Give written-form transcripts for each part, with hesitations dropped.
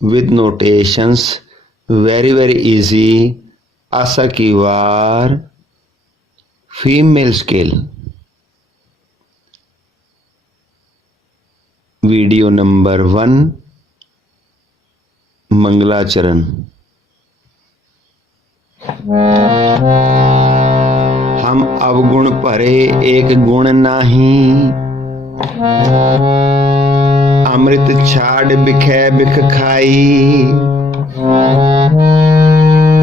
with notations, very easy. Asa की वार, female scale. Video number 1, मंगलाचरण। हम अवगुण भरे एक गुण नाही, अमृत छाड़ बिखै बिख खाई।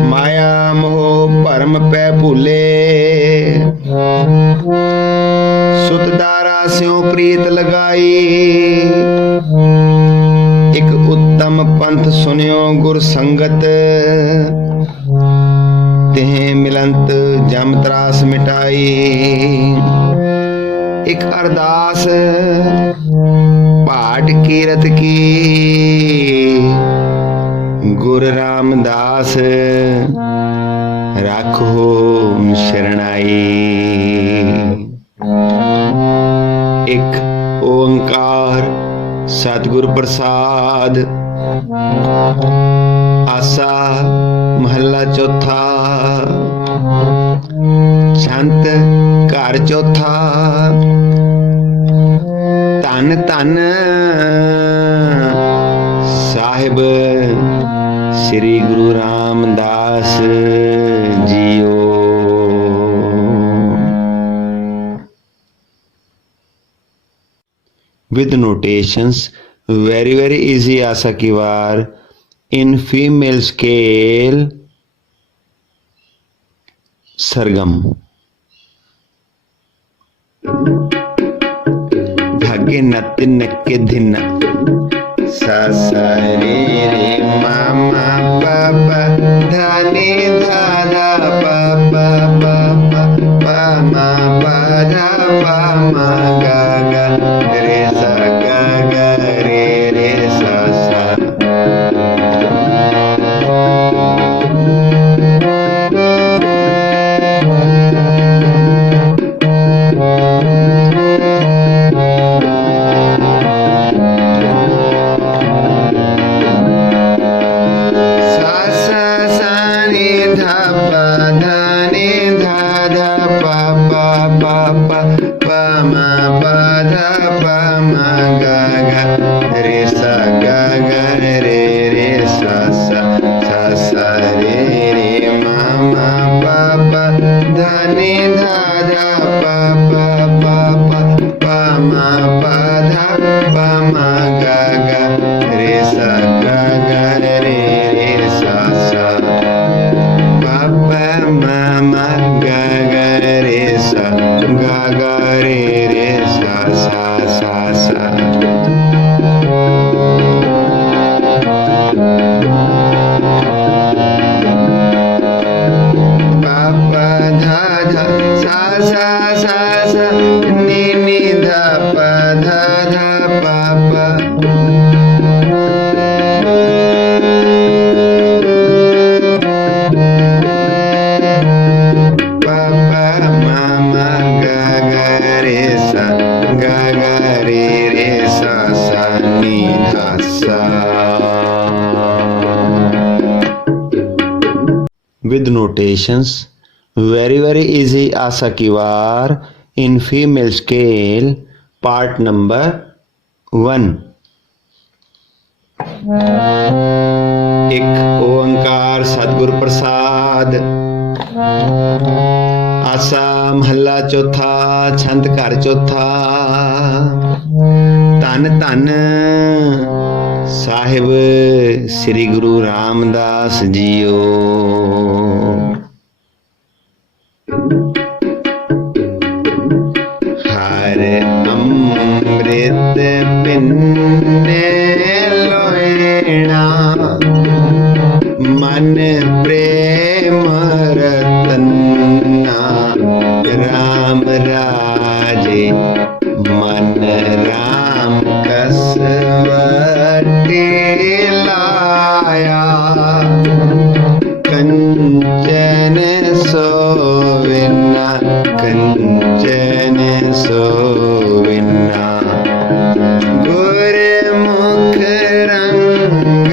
माया मोह भरम पै भूले, सुतदारा स्यों प्रीत लगाई। एक उत्तम पंथ सुनियो गुर संगत, तिह मिलंत जम त्रास मिटाई। एक अरदास पाठ कीरत की, गुर रामदास राखो शरणाई। एक ओंकार सतगुर प्रसाद। आसा महला चौथा, छंत घर चौथा। धन धन साहिब श्री गुरु रामदास जीओ। With notations, very easy आशा की वार, in female scale सरगम। धागे नत नक्के धिन, सा सा रे रे मा मा पा पा, धा नि धा धा पा पा पा पा, पा मा पा धा पा मा गा गा रे सा गा गा रे रे सा सा। With notations, very easy आशा की वार, in female scale part number 1। एक ओंकार सतगुर प्रसाद। आसा महला चौथा, छंत घर चौथा। धन धन साहिब श्री गुरु रामदास जीओ। हर अमृत पिन्ने लोएणा, मन प्रेम रतना। राम राजे मन राम कसवटी लाया। कंचन सोविना, कंचन सोविना। गुरमुख रंग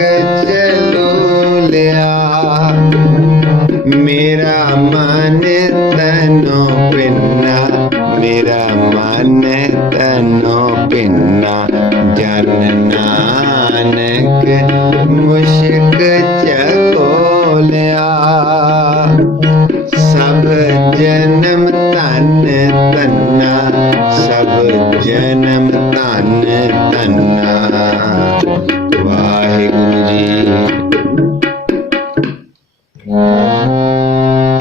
भिन्ना मेरा मन तनो भिन्ना जन नानक मुश्क चकोलिया सब जन्म तन तन्ना सब जन्म तन तन्ना। वाहिगुरु जी।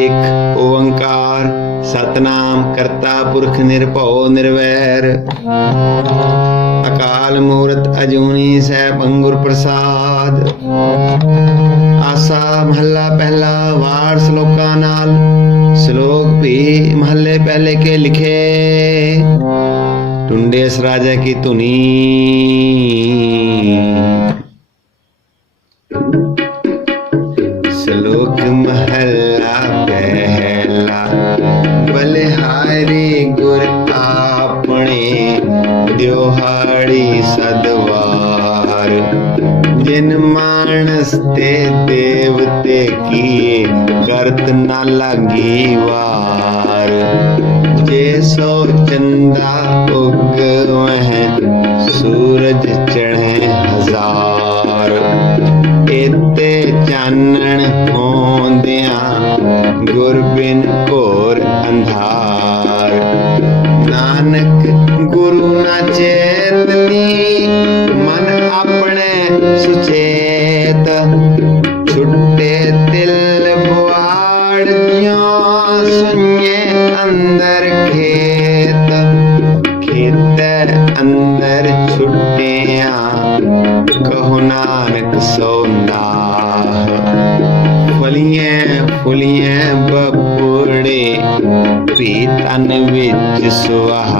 एक ओंकार सतनाम करता पुरख निरभਉ निर्वैर अकाल मूरत अजूनी सैभ अंगुर प्रसाद। आसा महला पहला वार श्लोका नाल श्लोक भी महले पहले के लिखे। टुंडेस राजा की धुनी। श्लोक महला पहला बलिहारी गुर आपने द्योहाड़ी सदवार जिन मानस ते देवते किए करत न लगी वार जे सो चंदा उगवह सूरज चढ़े हजार एते चानण होंदिया गुर बिन घोर अंधार नानक गुरु ना चेतनी मन अपने सुचेत छुट्टे तिल बुआड़ ज्यों सुन्ये अंदर खेत खेत अंदर छुट्टिया कहो नानक सोनाह फलियां फुलियां बपुड़े पीतन विच सुवाह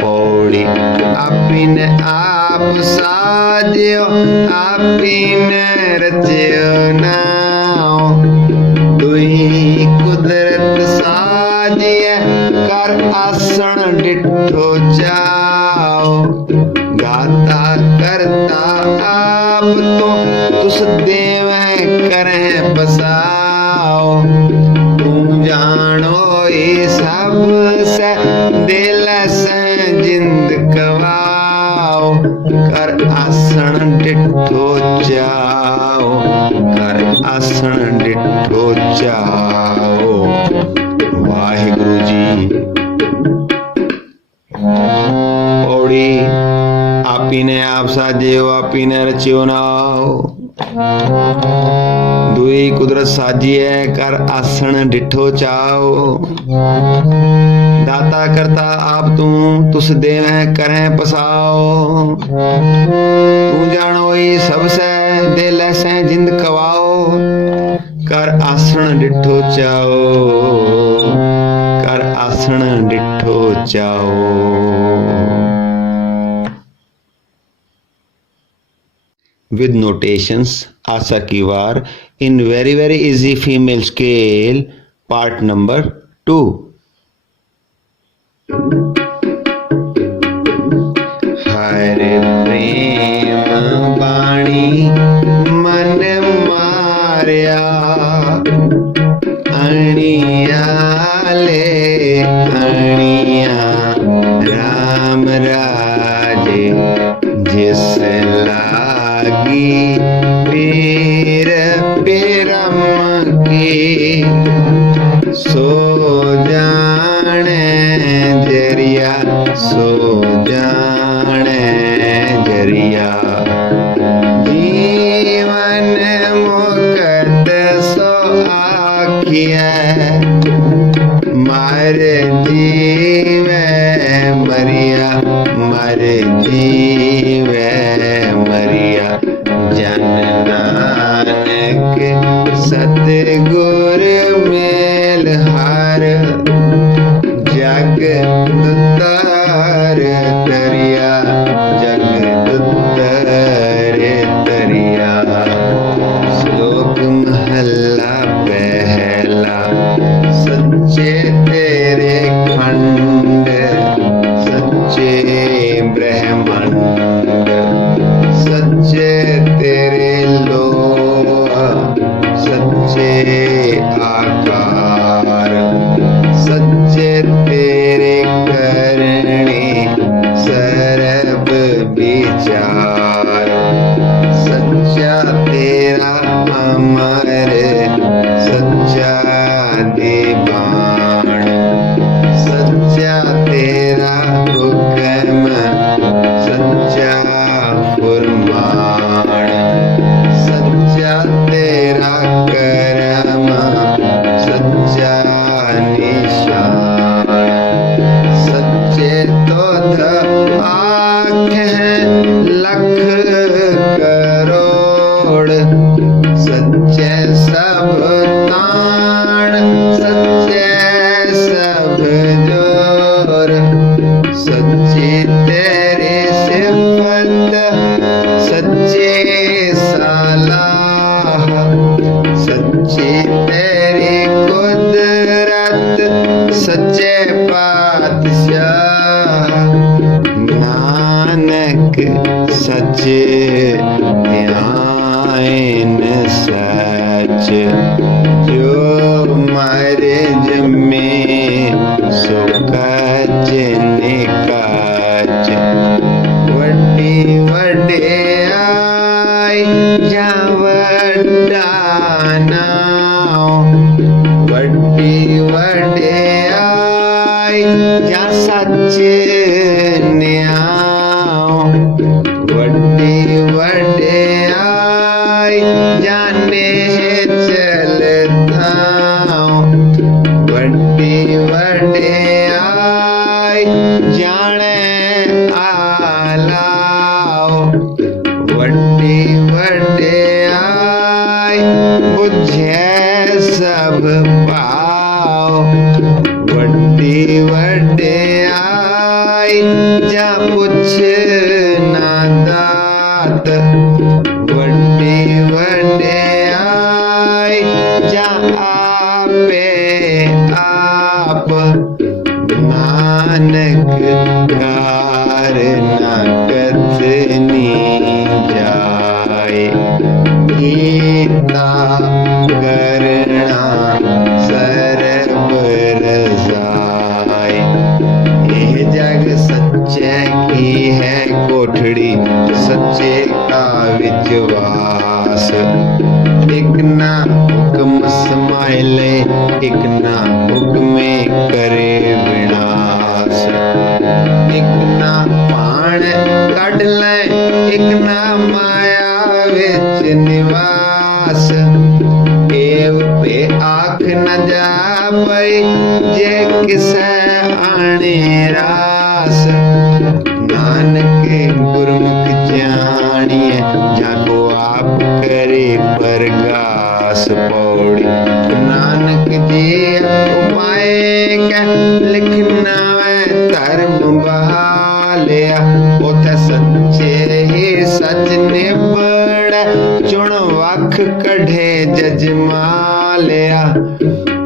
पौड़ी आपिन आप साजियो आपिन रचियो नाओ दुई कुदरत साजिए कर आसन डिठो जाओ गाता करता आप तो तुस देव करें बसाओ तू जानो ये सब से दिल से जिंद कवाओ कर आसन डिठो जाओ कर आसन डिठो जाओ। वाहिगुरु जी। पौड़ी आपी ने आप साजियो आपी ने रचियो नाओ दुई कुदरत साजिए कर आसन डिठो चाओ दाता करता आप तू तुस देव करें पसाओ तू जानो ही सबसे दिल से जिंद कवाओ कर आसन डिठो चाओ कर आसन डिठो चाओ। With notations Asa की वार in very easy female scale part number 2। हर प्रेम बाणी मन मारिया अणिया ले अणिया राम राजे जिस लागी पीर पिरम की सो जाने जरिया सो जाने जरिया जीवन मुकत सो आखिया मर जीवे मरिया मर जीवे मरिया जन नानक सतगुर मेल हर जग दुतार तरिया जग दुतार तरिया। श्लोक महला पहला सच्चे तेरे खंड सच्चे ब्रह्मांड सच्चे तेरे लोह सच्चे आकार सच्चे तेरे सच्ची तेरी सिफत सच्चे सलाह, सच्ची तेरी कुदरत सच्चे पातशाह। नानक सच आइन सच, जो मारे जमे सो कच निकच। वड्डी वड्याई जा वड्डा नाम, वड्डी वड्याई जा सच न्याम। वड्डी वड्याई जाने चलता, वड्डी वड्याई जाने आलाओ। वड्डी वड्याई बुझे सब पाओ, वड्डी वड्याई जा पुछ ना दात। वड्डी वड्याई जा आपे आप, नानक कार ना कथनी जाए। गीता करना सरब रजाए, ये जग सच्चे की है कोठड़ी सच्चे का विश्वास। एक ना हुक्म समाइले एक ना हुक्मे करे विनाश। एक ना पाण कढ ले एक ना माया विच निवास। एव पे आख न जा पई जे किसे आने रास। नानक गुरमुख जानिए जाको आप करे परगास पौड़ी। नानक जी उपाय के लिखना धर्म बहालिया, उथे सच्चे ही सच निबड़ चुन वख कढ़े जजमालिया।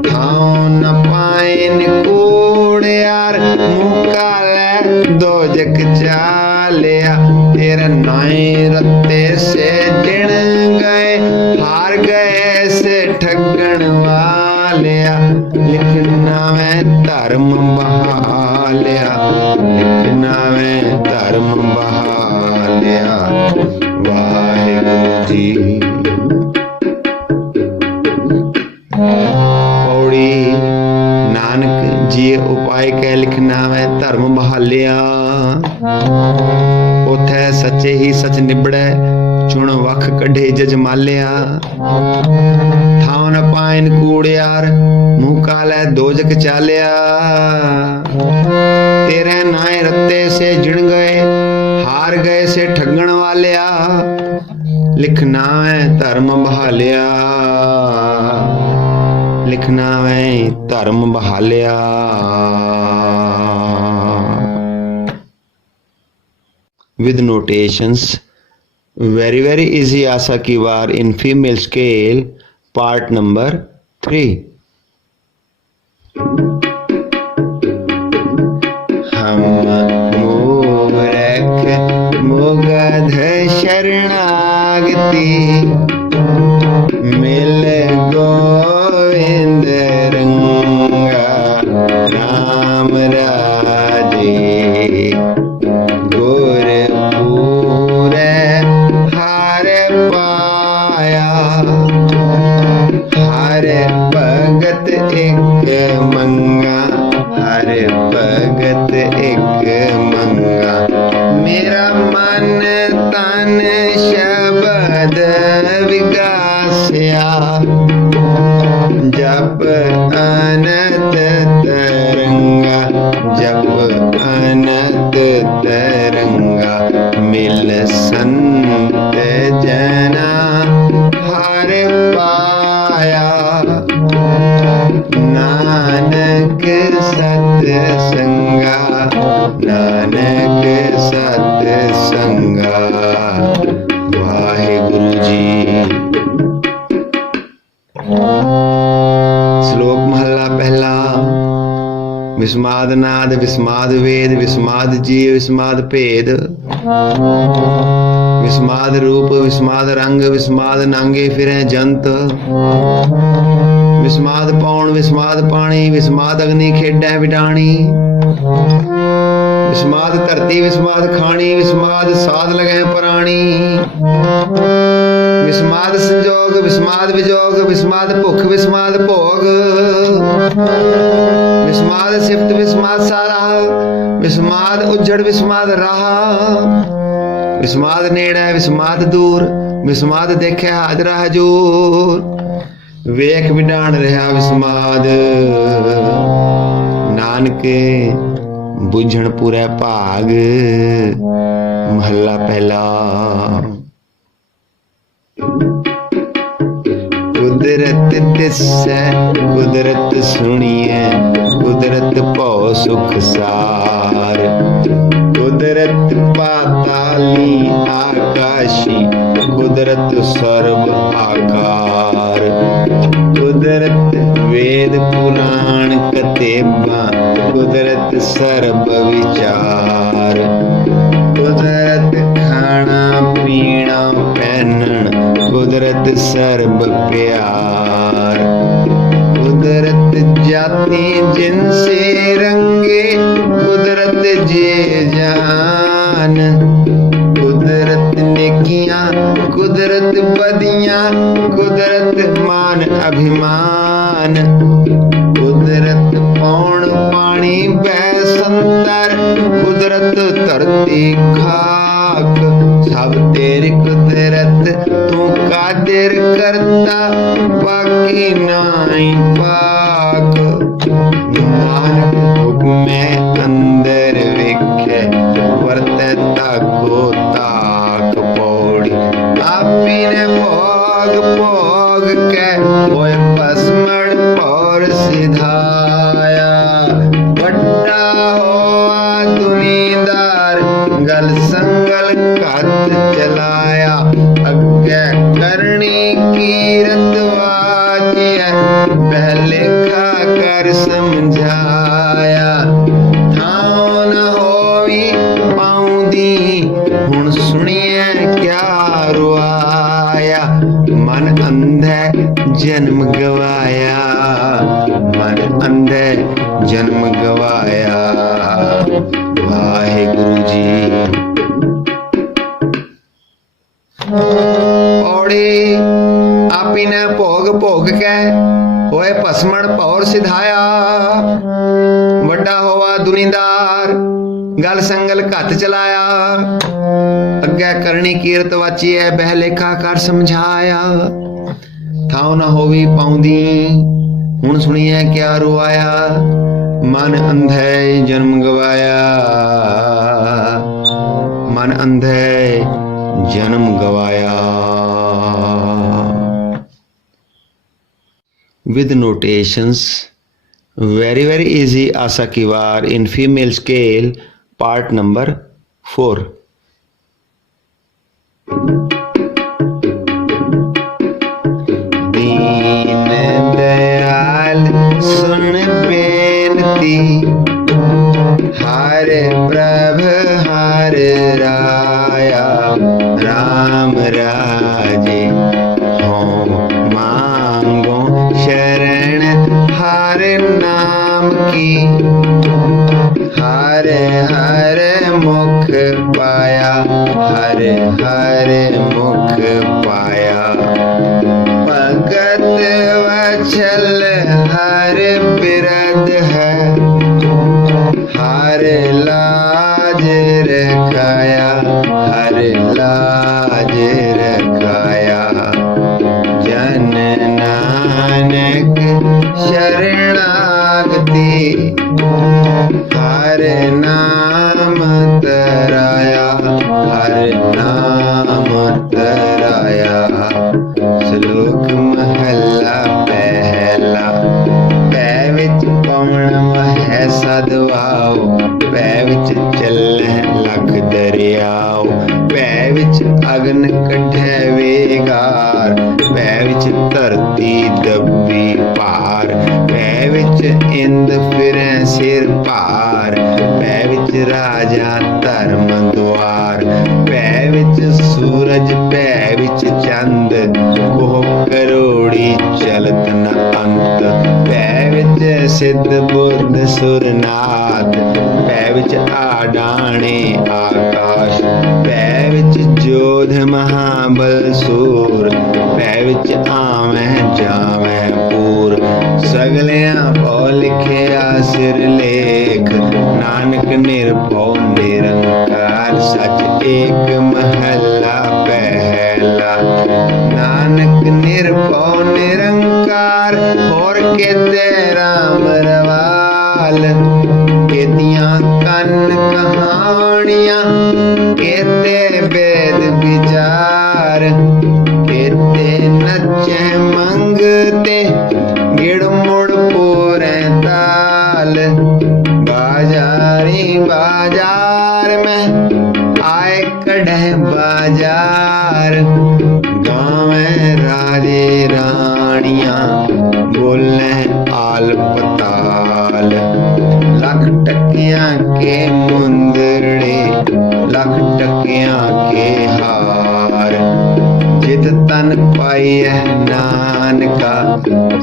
ठाव न पाइन कूड़ियार मुका ले दोजक चालिया। तेरा नाई रत्ते से जिण गए हार गए से ठगण वालिया। लिखना में धर्म बहालिया, लिखना में धर्म बहालिया। वाहिगुरु जी। पौड़ी नानक जी उपाय के लिखना में धर्म बहालिया, उथे सच्चे ही सच निबड़े चुन वख कढ़े जजमालिया। ठाव न पाइन कूड़ियार मुँह काले दोजक चालिया। तेरे नाए रत्ते से जिण गए हार गए से ठगण वालिया। लिखना है धर्म बहालिया, लिखना है धर्म बहालिया। With notations, very easy आशा की वार in female scale, part number 3. हम मूरख मुगध शरणागति मिल गोविंद रंगा राम राजे। हार पाया हर भगत एक मंगा, हर भगत एक मंगा। मेरा मन तन शब्द विगासिया, जप अनंत तरंगा, जप विस्माद नाद विस्माद वेद विस्माद जीव विस्माद भेद विस्माद रूप विस्माद रंग विस्माद नांगे फिरे जंत विस्माद पौण विस्माद पानी विस्माद अग्नि खेडै विडाणी विस्माद धरती विस्माद खानी विस्माद साध लगे प्राणी विस्माद संजोग विस्माद विजोग विस्माद भुख विस्माद भोग विस्माद सिफत विस्माद सारा विस्माद उजड़ विस्माद राह विस्माद नेड़े विस्माद दूर विस्माद देखे हाजरा हजूर वेख विडाण रहा विस्माद नानक बुझण पूरा भाग महला पहला। कुदरत दिसै कुदरत सुनिए कुदरत भौ सुख सार कुदरत पाताली आकाशी कुदरत सर्व आकार कुदरत वेद पुराण कतेबा कुदरत सर्व विचार कुदरत खाना पीना पहनन कुदरत सर्व प्यार कुदरत जाति जिनसे रंगे कुदरत जे जान कुदरत नेकियां कुदरत बदियां कुदरत मान अभिमान कुदरत पौण पानी बैसंदर कुदरत धरती खाक सब तेरी कुदरत तू कादिर करता बाकी नाई पाक नानक हुक्मे अंदर विखे वर्ते ताको ताक पौड़ी आपी ने भोग भोग के ओए पसमण पौर सिधाया बट्टा होआ दुनीदार गल संगल कत चलाया अग्गे करनी कीरत वाजिया पहले खा कर समझाया थाओ न होवी पाउंदी हुण सुनिए क्या रुआया मन अंधे जन्म गवाया मन अंधे जन्म गवाया। वाहिगुरु जी। पौड़ी आपी ने भोग भोग के होए भस्मण पौर सिधाया वड्डा होवा दुनीदार गल संगल घत चलाया अग्गे करनी कीरत वाची है बह लेखा कर समझाया थाओ न होवी पाउंदी हुण सुनिए क्या रुआया मन अंधे जन्म गवाया मन अंधे जन्म गवाया। With notations, very easy Asa ki War in female scale, part number 4. Deen Dayal सुन बेनती हर प्रभ हर राया राम राजे हो मांगो शरण हर नाम की हर हर मुख पाया हर हर मुख पाया भगत वचल हर बिरद है हर लाज रखाया हर लाज रखाया जन नानक शरणागति हर नाम तराया हर नाम तराया। श्लोक महला पहला पै विच पौण मह सदवाओ पै विच चलै लख दरियाओ पै विच अग्न कढै वेगार, पै विच धरती दब्बी भार, पै विच इंद फिरै सिर भार, पै विच राजा धर्म द्वार, पै विच सूरज पै विच चंद, कोह करोड़ी चलत न अंत, पै विच सिद्ध बुद्ध सुरनाथ, पै विच आडाणे आकाश, पै विच जोध महाबल सूर, पै विच आवैं जावैं पूर, सगलियां पौ लिखिया सिर लेख, नानक निर्भौ निरंकार, सच एक महला पहला, नानक निर्भौ निरंकार, होर केते राम रवाल, केतियां कन कहानियां, केते वेद विचार, केते नचे मंगते, गिड़ मुड़ पूरे ताल, बाजारी बाजार में आए कढ़े बाजार, गाँव राजे रानियां बोले आल पताल, लख टकियां के मुंदड़े, लख टकियां के हार, जित तन पाइए नानका,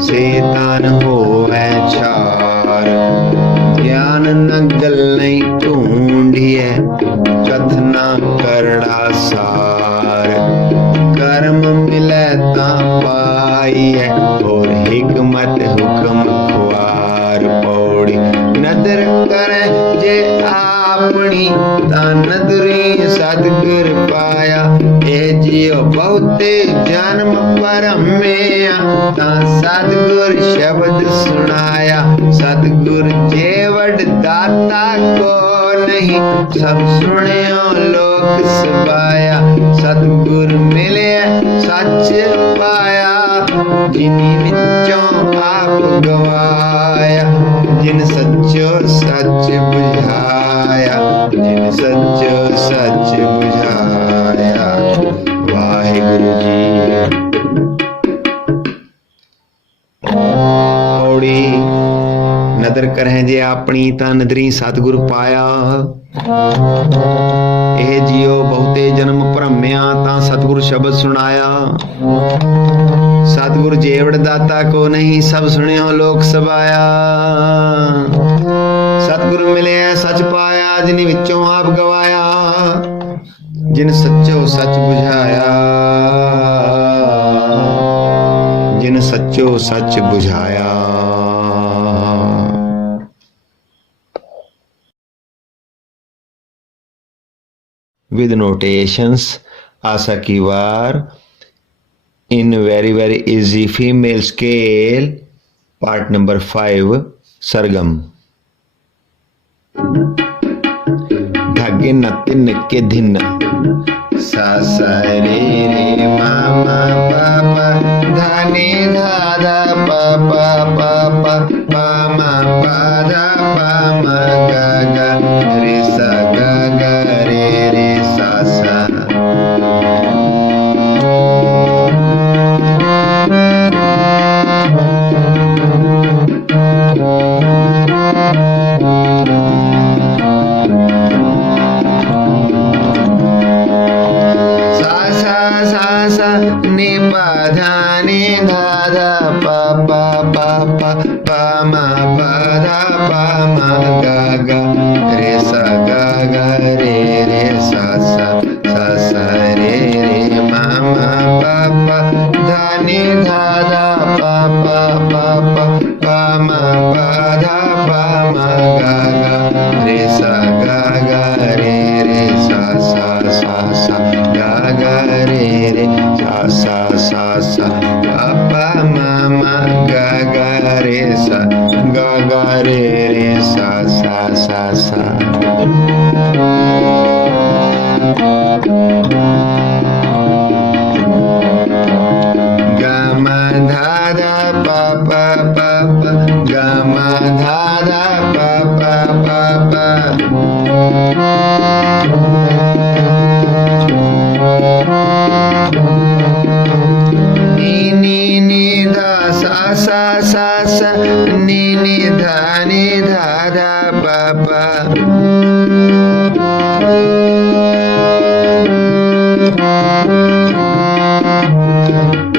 से तन होवे छार, ज्ञान न गल्लें ढूंढिए, कथना करड़ा सार, कर्म मिले तां पाइए, और हिकमत हुक्म खुआर, पौड़ी नदर करे जे आपनी, तां नदरी सतगुर पाया, ए जियो बहुते जन्म परमेया, तां सतगुर शब्द सुनाया, सतगुर जेवड़ दाता को नहीं, सब सुनियो लोक सबाया, सतगुर मिले सच पाया, जिनी विचों आप गवाया, जिन सच्चो सच बुझाया, जिन सच्चो सच बुझाया। वाहिगुरु जी। पौड़ी नदर करें जे अपनी तां नदरी सतगुर पाया, ए जियो बहुते जन्म भरमिया, तां सतगुर शब्द सुनाया, सतगुर जेवड़ दाता को नहीं, सब सुनियो लोक सबाया, सतगुर मिले सच पाया, जिन विचों आप गवाया, जिन सच्चो सच बुझाया, जिन सच्चो सच बुझाया। With notations, आशा की वार in very easy female scale, part number 5, सरगम। धागे न तिन के धिन, सा सा रे रे मा मा पा पा, धा नि धा धा पा पा पा पा, पा मा पा धा पा मा गा गा, रे सा गा गा रे रे सा सा। नि पा धा नि धा धा पा पा पा पा, पा मा पा धा पा मा गा गा, रे सा गा गा रे रे सा सा, सा सा रे रे मा मा पा पा, धा नि धा धा पा पा पा पा, पा मा पा धा पा मा गा गा, रे सा गा गा रे रे सा सा सा सा, गा गा रे रे सा सा सा सा, पा मा मा गा गा रे सा, गा गा रे रे सा सा सा सा। गा मा धा धा पा पा पा पा, गा मा धा धा पा पा पा पा। नी नी नी धा सा सा सा सा नी नी धा धा पा पा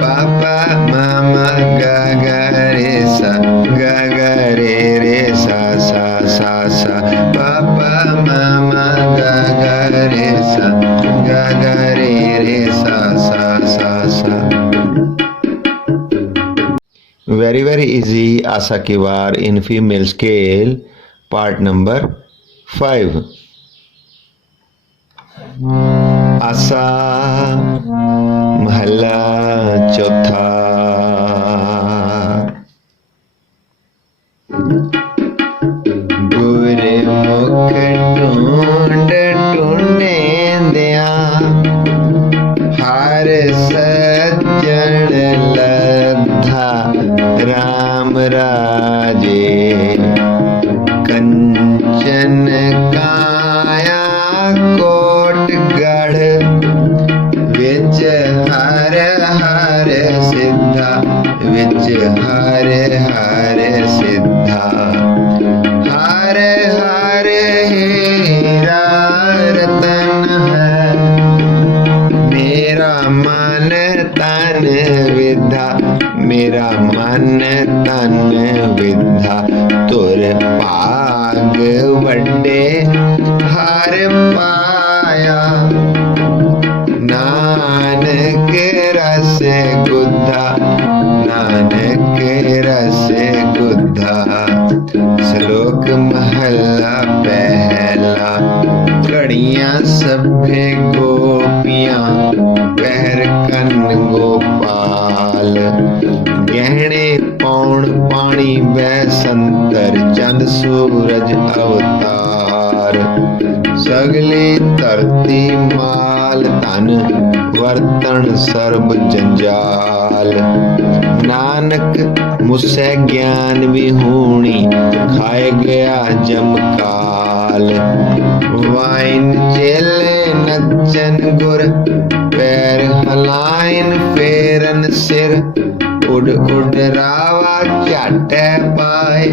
पापा मामा गा गा रे सा रे सा सा सा सा पापा मामा गा रे सा रे सा सा सा सा। Very easy Asa ki War in female scale, part number 5। आसा महला चौथा। गुरमुख ढूंढ ढूंढे दिया हर सज्जन लद्धा राम राजे कंचन काया कोटगढ़ विच हर हर सिद्धा विच हर हर सिद्धा हर हर हीरा रतन है मेरा मन तन विद्या मेरा मन तन विद्या तुर पाग वड्डे हर पाया नानक रस गुद्धा नानक रस गुद्धा। श्लोक महला पहला। कड़ियां सभे गोपियां पहर कन गोपाल गहने पौन पानी बैसंतर चंद सूरज अवतार सगली धरती माल तन वर्तन सर्ब जंजाल नानक मुझसे ज्ञान विहूणी खाए गया जमकाल वाइन चेले नचन गुर पैर हलाइन फेरन सिर उड़ उड़ रावा झट पाए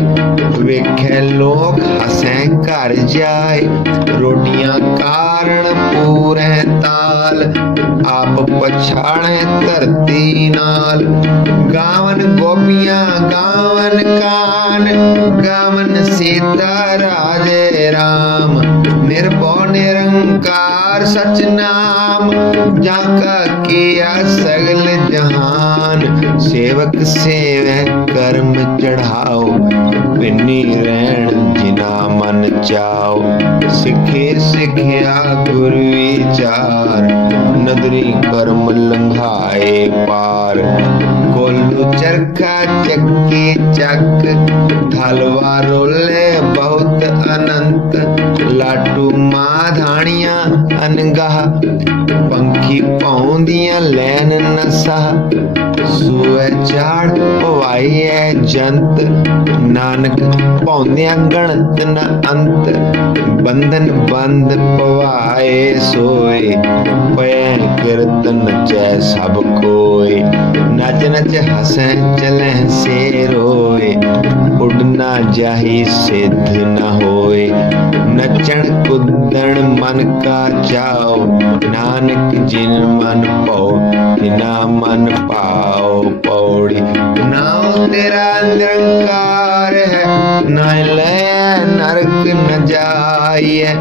वेखे लोग हंसे घर जाए रोटियां कारण पूरे ताल आप पछाड़े धरती नाल गावन गोपियां गावन कान गावन सीता राजे राम निर्भो निरंकार सच नाम जाका किया सगल जहान सेवक सेवे कर्म चढ़ाओ पिन्नी रैन जिना मन चाओ सिखे सिखिया गुरु विचार नदरी कर्म लंघाए पार कोल्लू चरखा चक्की चक हलवा रोले बहुत अनंत लाटू माधानिया अनगाह पंखी पौंदियां लैन नसा सुए चाड़ पवाई जंत नानक पौंदियां गणत न अंत बंधन बंद पवाए सोए पै कीर्तन नचै सब कोय नच नच हंसे चले से रोए उड़ना जाही सिद्ध न होए नचन कुदन मन का चाओ नानक जिन मन पाओ तिना मन पाओ पौड़ी नाम तेरा निरंकार है न ले नरक न जाइए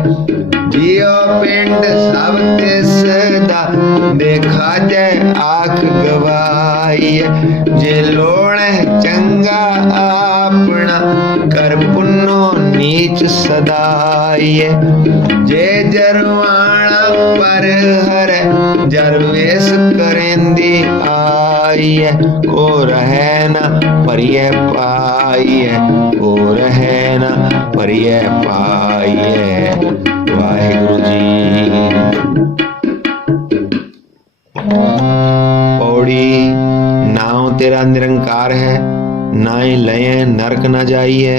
जियो पिंड सब तिसदा देखा जाए आख गवाइए जे लोड़े चंगा अपना कर पुन्नो नीच सदाइए जे जरवाणा पर हर जरवेश करेंदी आइए को रहे न परिय पाइए को रहे न परिय पाइए। वाहिगुरु जी। पौड़ी नाव तेरा निरंकार है नाई लय नरक न जाइए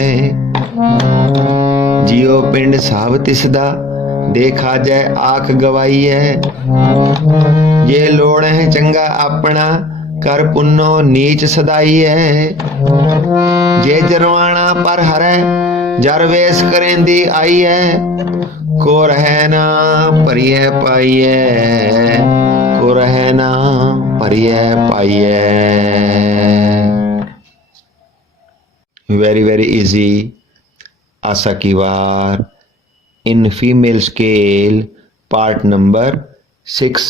जियो पिंड साब तिसदा देखा जय आख गवाई है। ये लोड़ है चंगा अपना कर पुन्नो नीच सदाई है। जे जरवाना पर हरै जरवेश करेंदी आई है। को रहे ना परिय पाइये, को रहे ना परिय पाइये। Very easy. आशा की वार in female scale part number 6।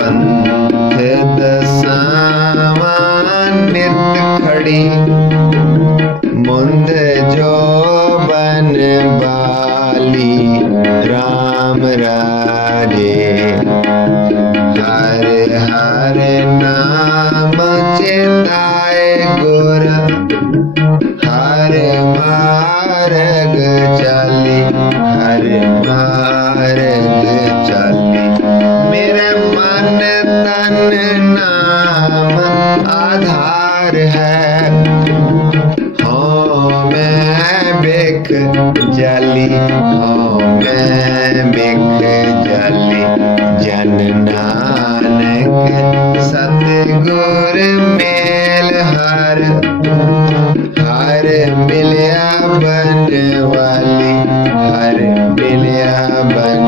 पंथ दसावा नित खड़ी मुंद जो बन बाली राम राजे। हर हर नाम चेताए गुर हर मार्ग चाली, हर मार्ग चाली। मेरे मन तन नाम आधार है। हाँ मैं बिक जाली, हाँ मैं बिक जाली। जन नानक सतगुर मेल हर हर मिलया बन वाली, हर मिलया बन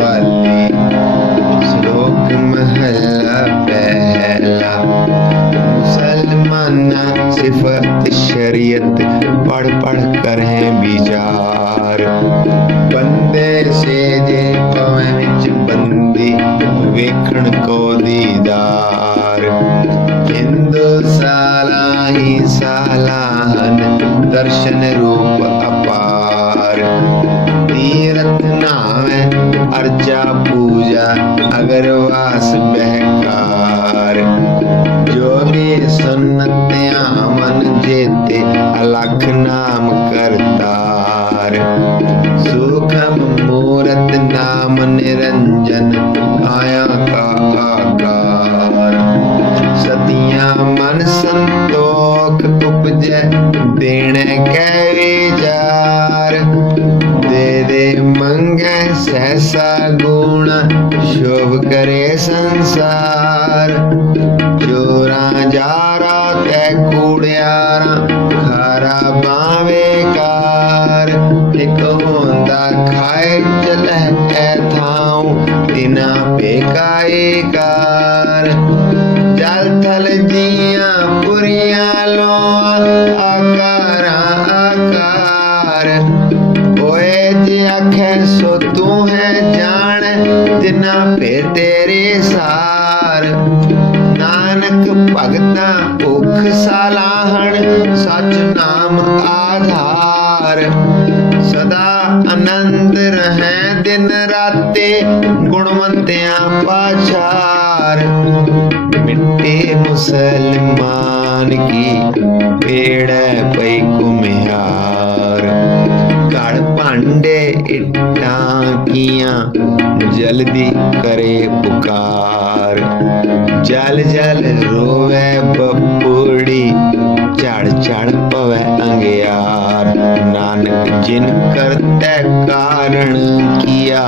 वाली। श्लोक महला पहला। मुसलमाना सिफत शरीयत पढ़ पढ़ करें विचार। बंदे से जे पवें विच बंदी वेखण को दीदार। हिंदू साला ही सालाहन दर्शन रूप अपार। तीरथ नावे अर्चा पूजा अगरवास बहकार। जोगी सुन्नत्या मन जेते अलख नाम करतार। सूखम मूरत नाम निरंजन आया का आकार। सतिया मन संतोख उपजै देने कै विचार। दे दे मंगे सहसा गुण शोभ करे संसार। चोरा जारा तै कूड़ियारा खारा बावे कार। एक होंदा खाए चले थाऊ तिना पेकाए कार। जल थल जिया पुरिया लो आकारा आकार। ओए जी आखे सो तू है जान जिना पे तेरे सार। नानक भगता भुख सालाहन सच नाम आधार। सदा आनंद रहे दिन राते गुणवंतिया पाछार। मिट्टे मुसलमान की पेड़ पई कुम्हार। कड़ पांडे इट्टा किया जल्दी करे पुकार। जल जल रोवे बपुड़ी चढ़ चढ़ पवे अंगियार। नानक जिन करते कारण किया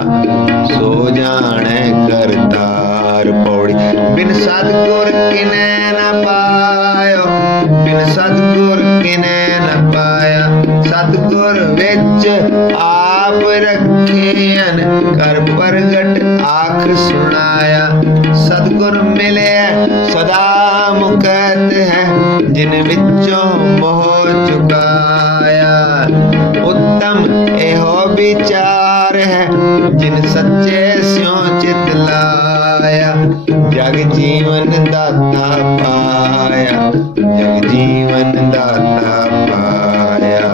सो जाने करतार। पौड़ी बिन सतगुर किने न पायो, बिन सतगुर किने न पाया। सतगुर विच आप रखियन कर प्रगट आख सुनाया। सतगुर मिले सदा मुकत है जिन विचों मोह चुकाया। उत्तम एहो विचार है जिन सच्चे स्यों चित लाया। जग जीवन दाता पाया, जग जीवन दाता पाया।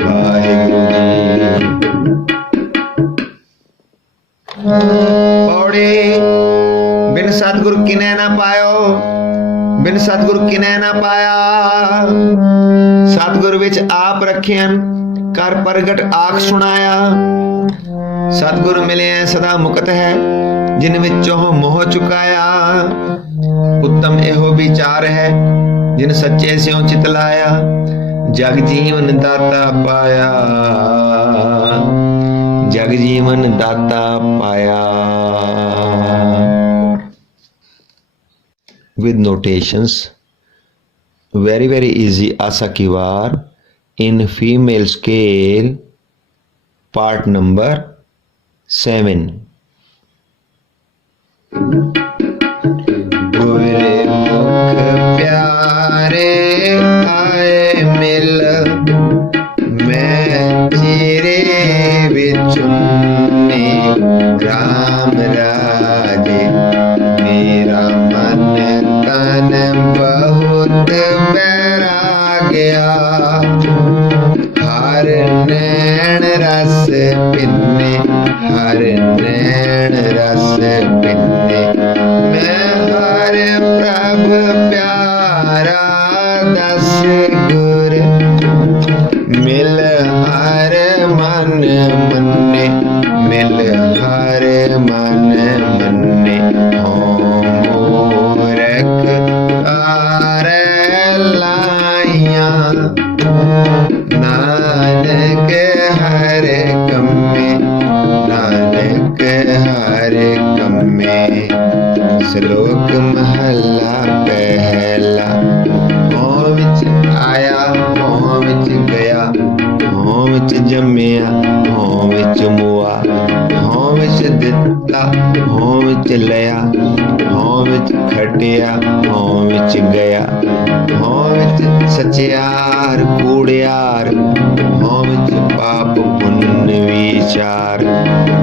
वाहिगुरु जी। पौड़ी बिन सतगुरु किने ना पायो, बिन सतगुरु किने ना पाया। सतगुरु विच आप रखियन कर प्रगट आख सुनाया। सतगुरु मिले सदा मुकत है जिन विचों मोह चुकाया। उत्तम एहो विचार है जिन सच्चे स्यों चित लाया। जग जीवन दाता पाया, जग जीवन दाता पाया। With notations, very easy आशा की वार in female scale, part number 7। बुरे मुख प्यारे आए मिल, मैं चिरे बिचुन्नी राम राजे। मेरा मन तन बहुत बैरा गया, हर नैन रस पिन्ने, हर नैन रस पिन्ने। मैं हर प्रभ प्यारा दस गुर, मिल हर मन मन्ने, मिल हर मन मन्ने। मूरख कार लाइया, नानक हर कम्मे, नानक हर कम्मे। श्लोक महला पहला। हों विच आया, हों विच गया, हों विच जम्मिया, हों विच मुआ, हों विच दिता, हों विच लिया, हों विच खटिया, हों विच गया, हों विच सचियार कूड़ियार, हों विच पाप पुण्य विचार,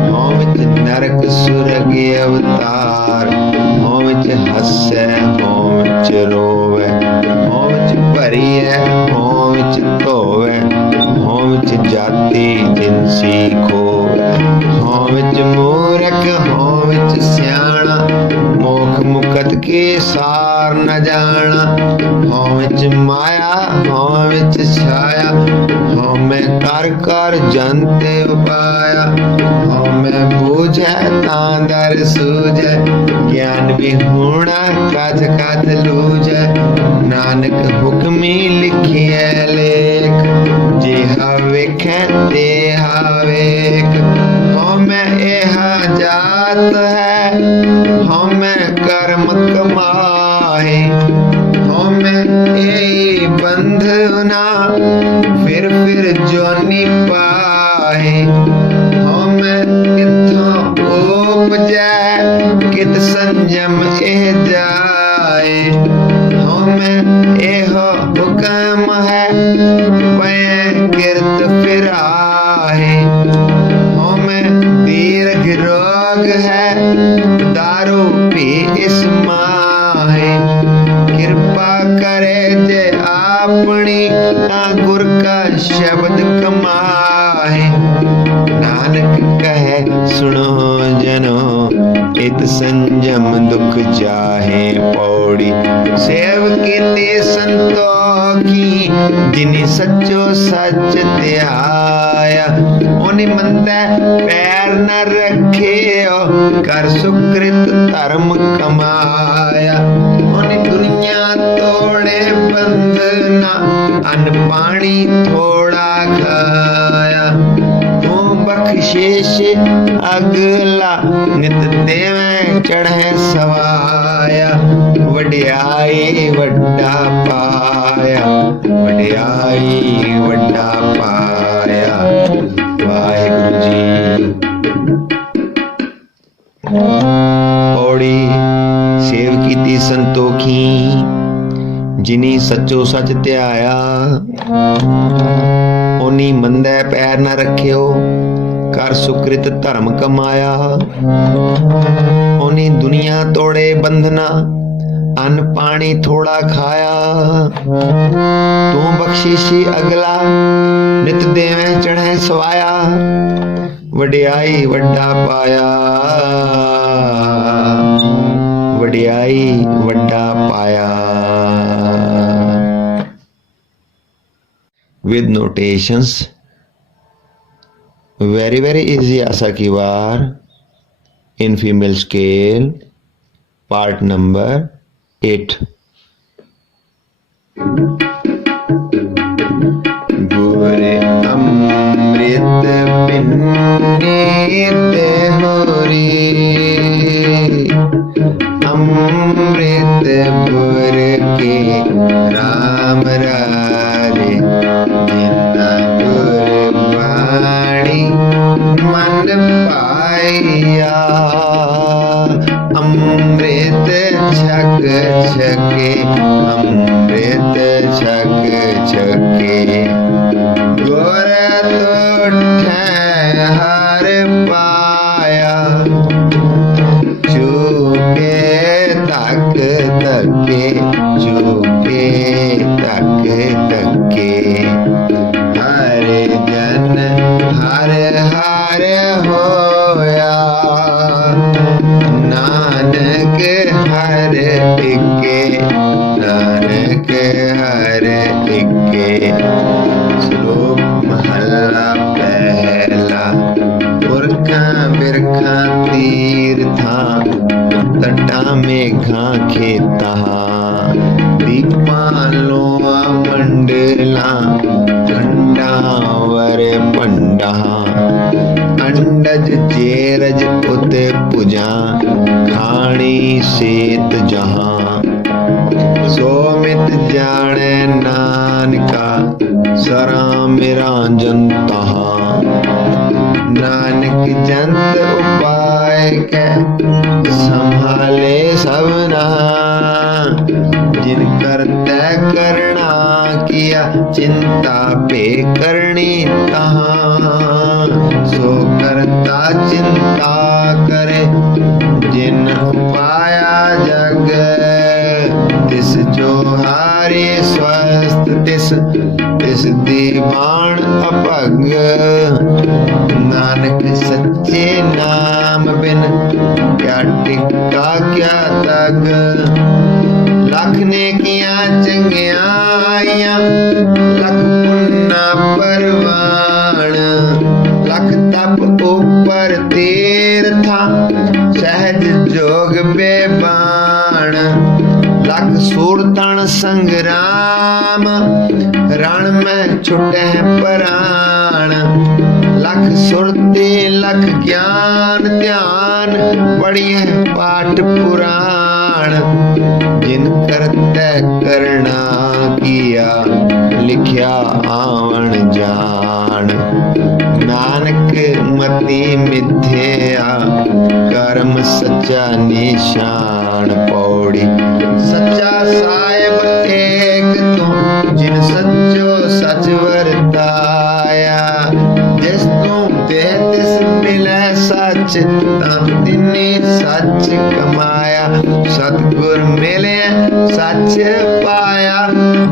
हों विच नरक सुरग अवतार, हों विच हस्सै, हों विच रोवै, हों विच भरीऐ, हों विच धोवै, हों विच जाति जिनसी खोवै, हों विच मूरख, हों विच स्याणा, मोख मुकत के सार न जाना। हों विच माया, हों विच छाया, हों मैं कर कर जनते उपाया। हों मैं बूझै तां दर सूझै, ज्ञान विहूणा कथ कथ लूझै। नानक हुक्मी लिखिए लेख, जिहा वेखै तेहा वेख। हों मैं एहा जात है, हों मैं कर्म कमाए, हों मैं यही बंधना, फिर जोनी पाए। हों मैं किथों उपजै, कित संयम एह जाए। हों मैं एहो हुक्म है, पै किरत फिराए। हों मैं दीर्घ रोग है, दारू पी इस माहे। कृपा करे जे आपनी, ना गुर का शब्द कमाए। नानक कहे सुनो जनो, इत संयम दुख जाहे पौड़ी। सेव कीते संतोखी, जिनि सच्चो सच ध्याया। उनि मंदै पैर न रखियो, कर सुकृत धर्म कमाया। उनि दुनिया तोड़े बंधना, अन्न पानी थोड़ा खाया। तू बख्शिश अगला, नित देवें चढ़े सवाया। वड्याई वड्डा पाया, वड्याई वड्डा पाया। वाहिगुरु जी। पौड़ी सेव कीती संतोखी, जिनी सच्चो सच ध्याया। ओनी मंदै पैर न रखियो, कर सुकृत धर्म कमाया। ओनी दुनिया तोड़े बंधना, अन्न पानी थोड़ा खाया। तू बख्शीशी अगला, नित देवें चढ़े सवाया। वड्याई वड्डा पाया, वड्याई वड्डा पाया। With notations, very easy आशा की वार in female scale, part number 8। गुर अमृत पिन्नीत होरी अमृत गुर के राम रारे जिन्ना गुर वाणी मन पाया अमृत छक छके अमृत छक छके गोर तो हर पाया चूके तक तके चूके तक तके हर जन हर हर होया नानक हर टिके नानक हर टिके श्लोक महला पहला पुरखा बिरखा तीर्था तटा मेघा खेता दीपा लोआ मंडला खंडावर पंडा अंडज जेरज उत पुजा खाणी सेत जहां सोमित जाने नानका सरा मेरा जनता नानक जंत उपाय के संभाले सबना जिन करते करना किया चिंता पे करनी तहाँ सो करता चिंता करे जिन पाया जग तिस जो हारे स्वस्थ तिस तिस दीवान अपग नानक सच्चे नाम बिन क्या टिका क्या तग लख ने किया चंगियाइयां लख पुन्ना परवान लख तप ऊपर तीर था सहज जोग बेबान लख सूरतन संग्राम रण में छुटे प्राण लख सुरती लख ज्ञान ध्यान पढ़िए पाठ पुराण जिन करते करना किया लिखिया आवन जान नानक मति मिथ्या कर्म सच्चा निशान पौड़ी सच्चा साहिब एक तू जिन सच्चो सच वरताया जिस तू दे तिस मिले सच तां तिन्नी सच कमाया सतगुर मिले सच पाया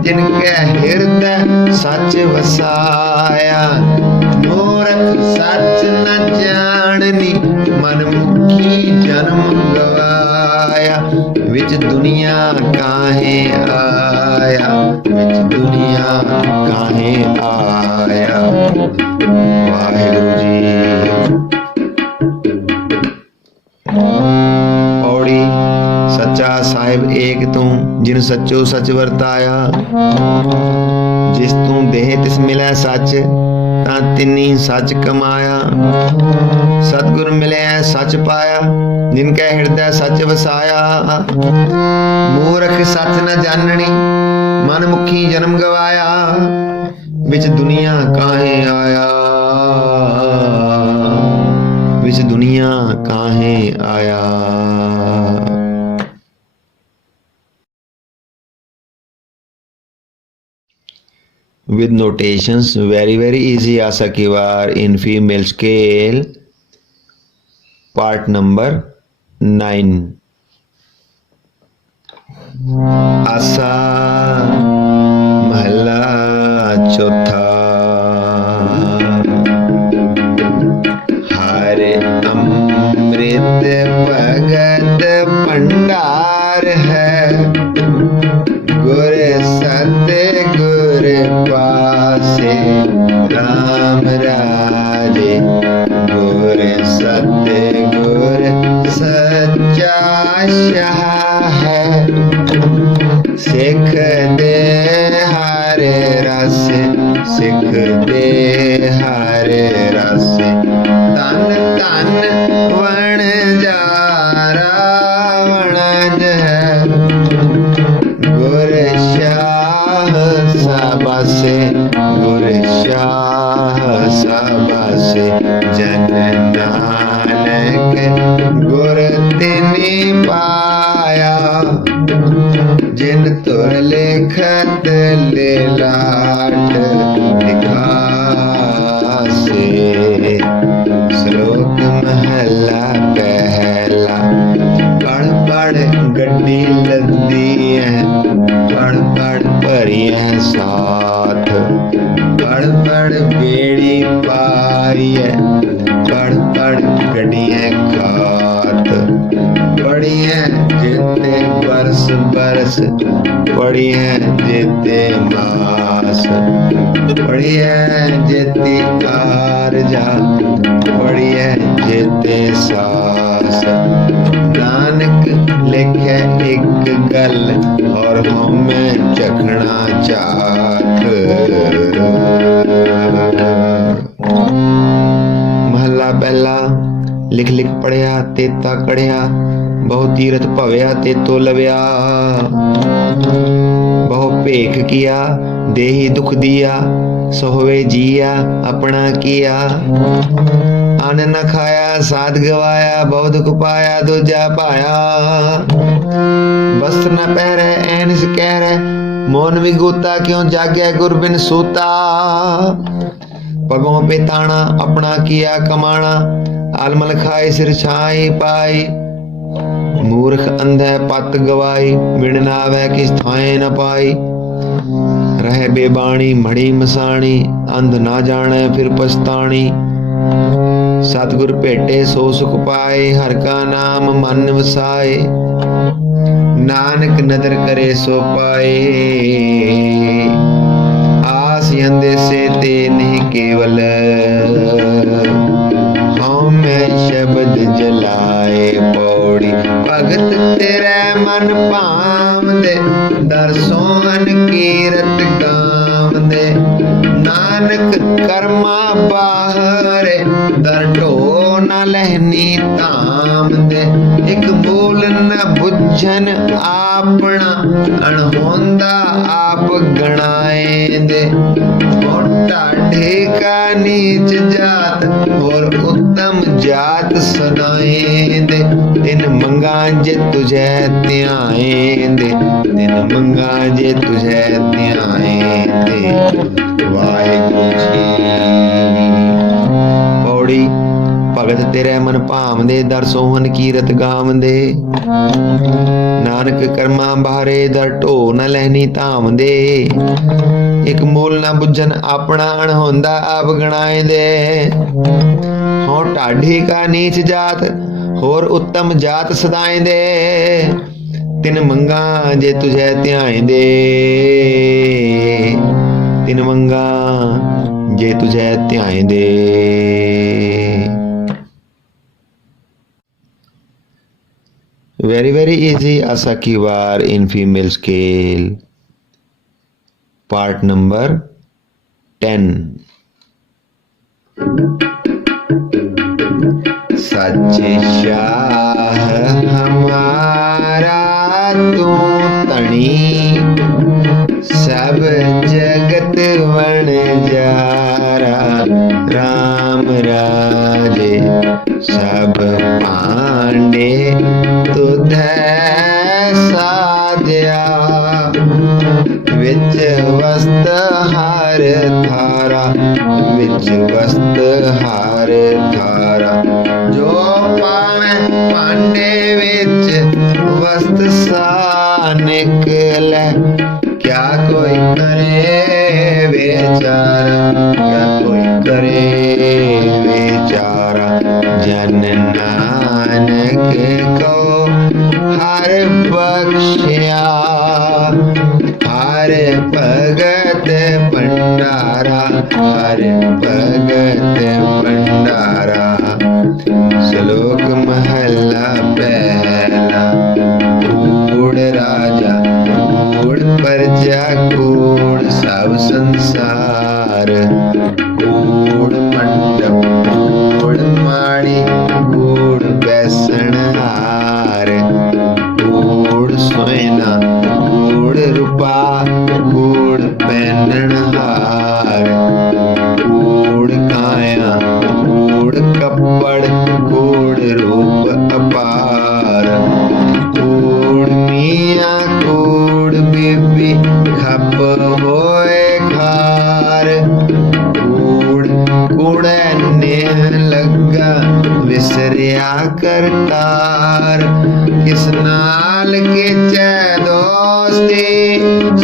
जिनके हृदय सच वसाया मूर्ख सच न जाननी मन मुखी जन्म गवाया विच दुनिया काहे आया विच दुनिया काहे आया वाहिगुरु जी पौड़ी सच्चा साहिब एक तू जिन सच्चो सच वरताया जिस तू देह तिस मिलै सच तां तिन्नी सच कमाया सतगुर मिले सच पाया जिनके हृदय सच वसाया मूर्ख सच न जाननी मन मुखी जन्म गवाया विच दुनिया काहे आया विच दुनिया काहे आया। With notations, very easy asa ki war in female scale, part number 9. आसा महला चौथा हरे अमृत भगत भंडार है गुर सत्य गुर पासे राम राजे गुर सत्य गुर सच्चा शाह है सिख दे हरे रासे सिख दे हर रासे तन तन वण जारा वणज है गुर शाह साबासे गुर शाह साबासे जन नानक गुर तिनि पाया जिन तुर लेखत लेलाट दिखासे। श्लोक महला पहला पढ़ पढ़ गड्डी लद्दी है पढ़ पढ़ भरी है साथ पढ़ पढ़ बेड़ी पाई है पढ़ पढ़ गड्डी है खात पढ़ी है जिते बरस बरस पढ़ी है जिते मास पढ़ी है जिते कारजा पढ़ी है जिते सास। नानक लिखे एक गल और हमें चखना चाख। महला पहला लिख लिख पढ़िया तेता कढ़िया बहु तीरथ भव्या तेतो लव्या बहु भेख किया देही दुख दिया सोहवे जिया अपना किया अन न खाया साध गवाया बहु दुख पाया दूजा पाया वस्त्र न पहरे ऐनस कह रहे मोन विगूता क्यों जाग्या गुर बिन सूता पगों पे ताना अपना किया कमाना आलमल खाए सिर छाई पाई मूर्ख अंधे पत गवाई बिन नावे किस थाए न पाई रह बेबाणी मड़ी मसाणी अंध ना जाने फिर पछताणी सतगुर भेटे सो सुख पाए हर का नाम मन वसाए नानक नदर करे सो पाए आस यंदे से ते नहीं केवल मैं शब्द जलाए पौड़ी भगत तेरे मन पाम दे दरसोहन कीरत गाम दे नानक कर्मा बाहरे दर ढो न लहनी ताम दे एक बोल न बुझन आपना अणहोंदा आप गणाए दे ढाढे का नीच जात और उत्तम जात सदाए दे दिन मंगा जे तुझे ध्याए दे दिन मंगा जे तुझे ध्याए दे। वाहिगुरु जी। पौड़ी भगत तेरे मन भाम दे दर सोहन कीरत गाम दे नानक कर्मा बाहरे दर ढो न लहनी धाम दे एक मूल ना बुझन अपना अणहोंदा आप गणाए दे हो ढाढी का नीच जात होर उत्तम जात सदाए दे तिन मंगा जे तुझे ध्याए दे तिन मंगा जे तुझे ध्याए दे। Very easy Asa ki War in female scale. Part number 10. सच्चे शाह हमारा तू तणी सब जगत बन जारा राम राजे सब पांडे तुधे साध्या विच वस्त हार थारा विच वस्त हार थारा जो पावे पांडे विच वस्त सा निकले क्या कोई करे बेचारा क्या कोई करे बेचारा जन नानक को हर बख्शिया हर भगत भंडारा हर भगत भंडारा। श्लोक महला पहला कूड़ राजा कूड़ प्रजा कूड़ सब संसार सार। कूड़ मंडप कूड़ माड़ी कूड़ बैसण हार। कूड़ सोना कूड़ रूपा कूड़ पहनण हार। कूड़ काया कूड़ कपड़ कूड़ रूप अपार। कूड़ मियाँ कूड़ बीबी खप होए खार। कूड़ कूड़े नेह लगा विसरिया करतार। किस नाल के चे दोस्ती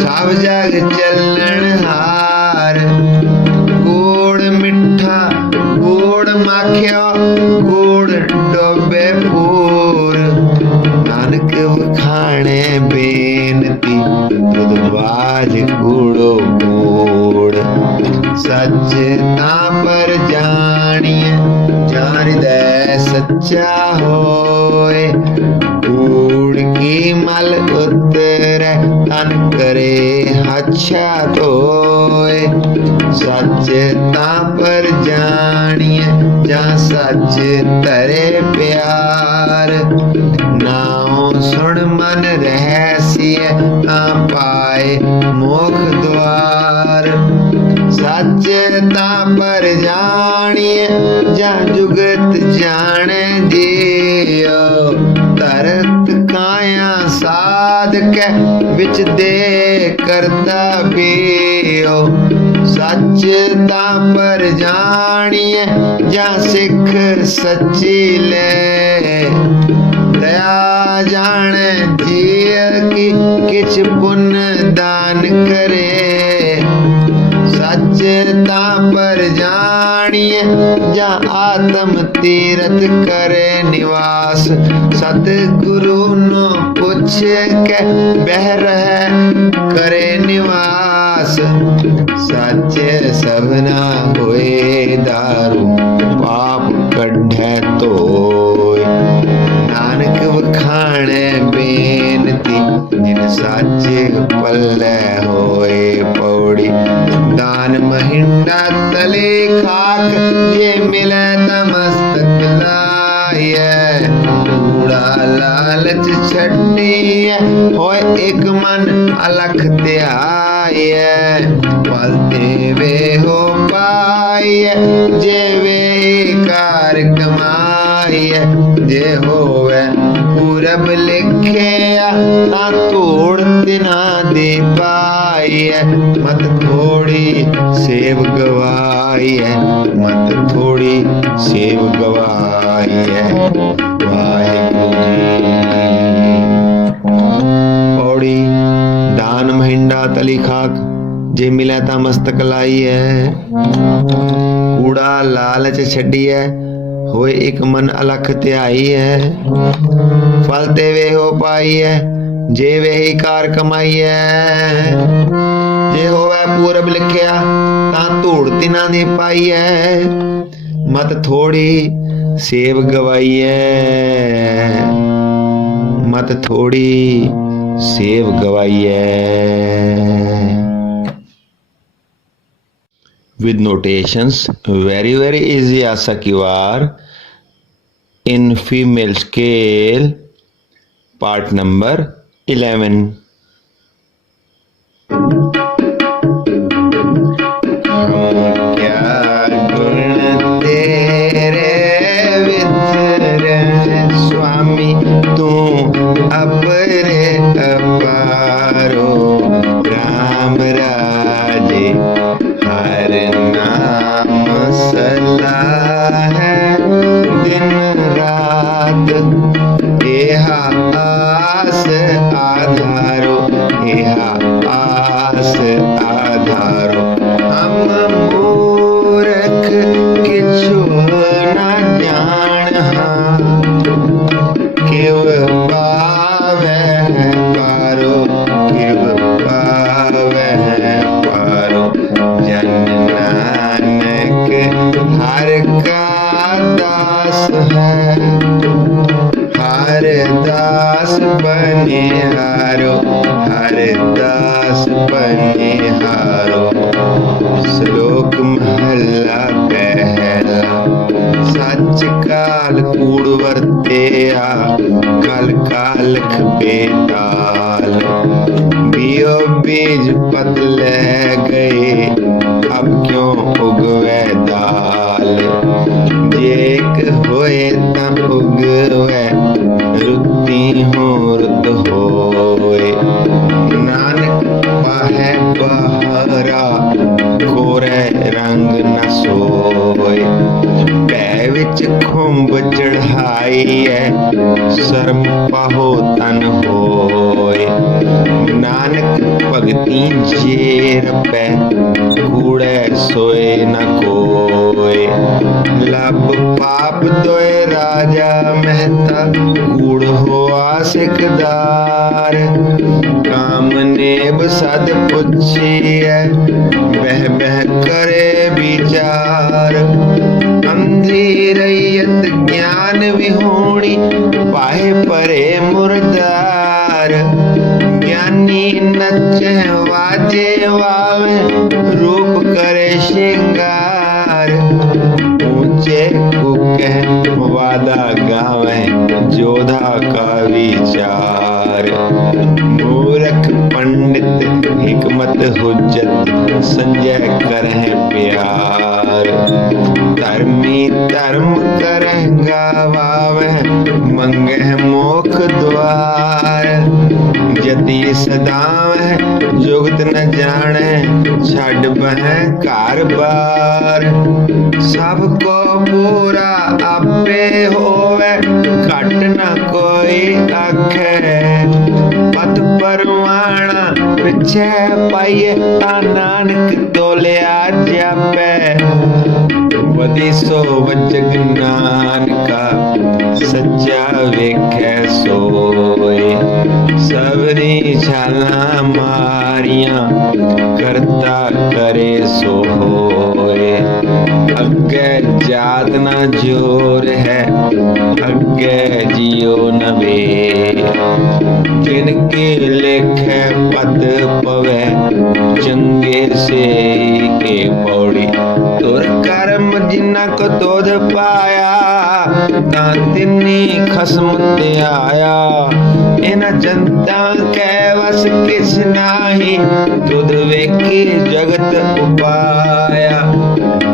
सब जग चलन हार। कूड़ मिठा कूड़ माखियो कूड़ डोबे पूर। नानक वखाणे बेनती दुधबाज कूड़ो कूड़। सच तां पर जानिए जान दे सच्चा होए। कूड़ की मल उतरे तन करे अच्छा धोए। सच तां पर जानिए जा सच तरे प्यार। नाम सुन मन रहसिए तां पाए मोख द्वार। सच तां पर जानिए जा जुगत जाने जियो। तरत काया साध के विच दे करता पियो। सच तां पर जानिए जा सिख सच्ची ले। दया जाने जिय की किछ पुण्य दान करे। सच तां पर जानिए जा आत्म तीरथ करे निवास। सतगुरु नो पुछ के बह रह करे निवास। सच सबना होए दारू पाप कढ़े तोय। नानक वखाणे बेनती जिन सच पल्ले होए पौड़ी। दान महिंडा तले खाक ये मिले तमस्तक लाए। कूड़ा लालच छड्डिए होए एक मन अलख त्याए। पलते वे हो पाए जे वे कार कमाए। जे होवे पूरब लिखिया ना तोड़ तिना दे पाए। मत थोड़ी सेव गवाई है मत थोड़ी सेव गवाई है। वाहिगुरु जी। पौड़ी दान महिंडा तली खाक जे मिले ता मस्तक लाई है। कूड़ा लालच छड़ी है होए एक मन अलख त्याई है। फल ते वे हो पाई है जे वे ही कार कमाई है। जे होवे पूरब लिखिया ता धूड़ तिना दी पाई है। मत थोड़ी सेव गवाई है मत थोड़ी सेव गवाई है। With notations, very easy asa kiwar in female scale, part number 11. क्या गुण तेरे विधरे स्वामी तू अपरे अपारो। राम राजे हर नाम सलाह है दिन रात। एहा आस आधारो एहा आस आधारो। हम मूर्ख किछु न जान किव पावे पारो किव पावे पारो। जन नानक हर का दास है हर दास बनिहारो, हर दास बनिहारो। श्लोक महला पहला। सच काल कूड़ वरतेया, कल कालख बेताल। बियो बीज पत ले गए, अब क्यों उगवे दाल। जेक होए त उगवे, रुती हो रुत होए। नानक पाहै पहरा, कोरे रंग न सोए। पै विच खुंब चढ़ाई है, शर्म पाहो तन होए। नानक भगती जेर पै, कूड़े सोए न कोय। लब पाप दोए राजा मेहता, कूड़ होआ सिकदार। काम नेब सद पुछिए, बह बह करे विचार। अंधी रैयत ज्ञान विहोणी, पाहे परे मुर्दार। ज्ञानी नचे वाजे वावे, रूप करे श्रृंगार। ऊंचे कुके वादा गावे, जोधा का विचार। मूर्ख पंडित हिकमत हुज्जत, संजय करह प्यार। धर्मी धर्म करह गावावे, मंगह मोख द्वार। जति सदावह जुगत न जाने, छड़ बह कार बार। सबको पूरा आपे होवे, घट न कोई आखे। पत परवाना पिछे पाइए, ता नानक तोलिया जापे। वदी सो वजग नानका, सच्चा वेखे सोए। सबरी छाला मारियां, करता करे सो होए। अगे जात न जोर है, अगे जियो न वे। जिनके लेखे पद पवे, चंगे से के पौड़ी। तुर कर्म जिन्ना को तोध पाया, ता तिन्नी खसम ते आया। इन जनता के वस किस नाही, तुध वेखी जगत उपाया।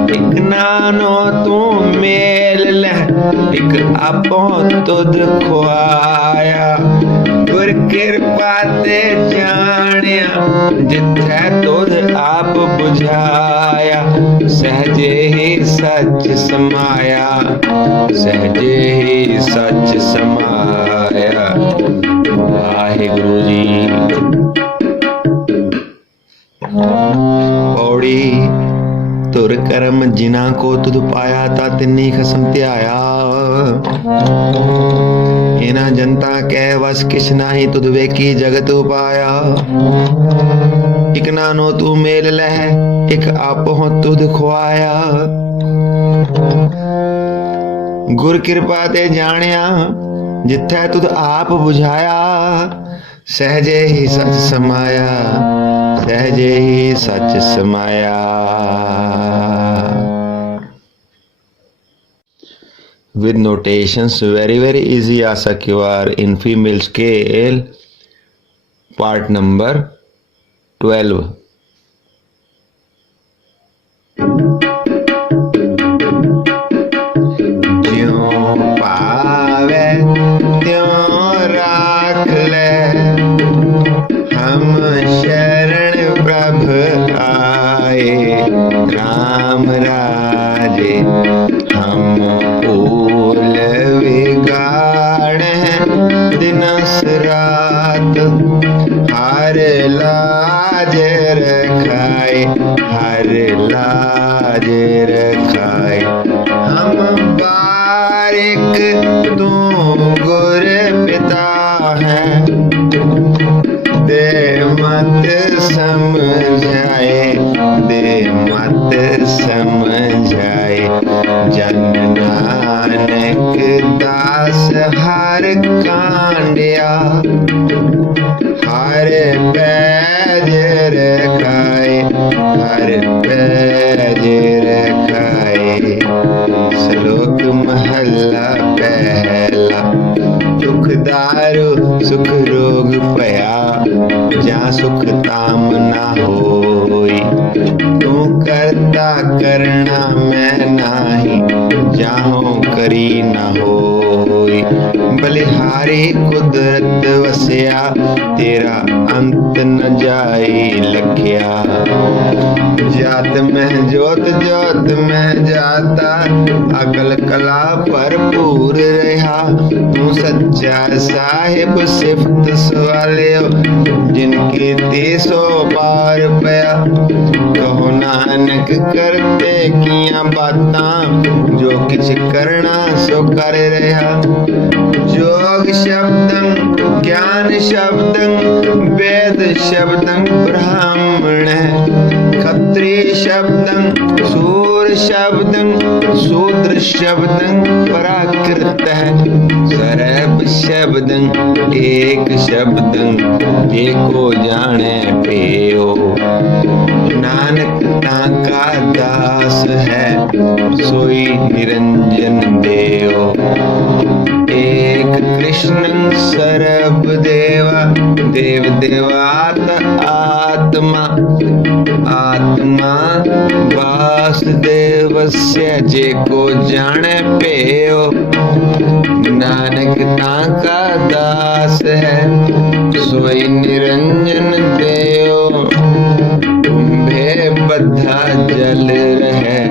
एक नानो तू मेल ले, एक आपो तुध खुआया। गुर कृपा ते जानिया, जिथे तुध आप बुझाया। सहजे ही सच समाया, सहजे ही सच समाया। वाहिगुरु जी। पौड़ी। तुर कर्म जिना को तुध पाया, ता तिन्नी खसम त्याया। इना जनता कै वस किछ नाही, तुध वेखी जगत उपाया। इक नानो तू मेल लह, इक आपो तुध खुआया। गुर कृपा ते जानिया, जिथे तुध आप बुझाया। सहजे ही सच समाया, सहजे ही सच समाया। With notations, very easy Asa Kivar in female scale, part number 12. ज्यों पावे त्यों राख ले, हम शरण प्रभ आए। राम राजे हम फूल विगाड़ दिनस रात। हर लाज रखाए, हर लाज रखाए। हम बारिक तू गुर पिता है, दे मत समझाए, दे मत समझाए। जन नानक दास हर हर कांडिया हर पैज रखाए हर पैज रखाए। श्लोक महला पहला दुख दारु सुख रोग पया जा सुख ताम ना होई। तू करता करना मैं नाही जाहूं करी ना होई। बलिहारी कुदरत वसिया तेरा अंत न जाई लखिया। जात में जोत जोत में जाता अकल कला भरपूर रहा। तू सच्चा साहिब सिफत सवालियो जिनकी 300 पार पया। कहो नानक करते किया बातां जो किछ करना सो कर रहा। जोग शब्दं ज्ञान शब्दं वेद शब्दं ब्राह्मण। क्षत्रिय शब्दं सूर शब्दं शूद्र शब्दं पराकृत। सर्व शब्दं एक शब्दं एको जाने पेयो। नानक ताका दास है सोई निरंजन देव। एक कृष्ण सर्व देवा देव देवात आत्मा आत्मा वासुदेवस्य जेको जाने पेयो। नानक ताका दास है सोई निरंजन देव। कुंभे बद्धा जल रहे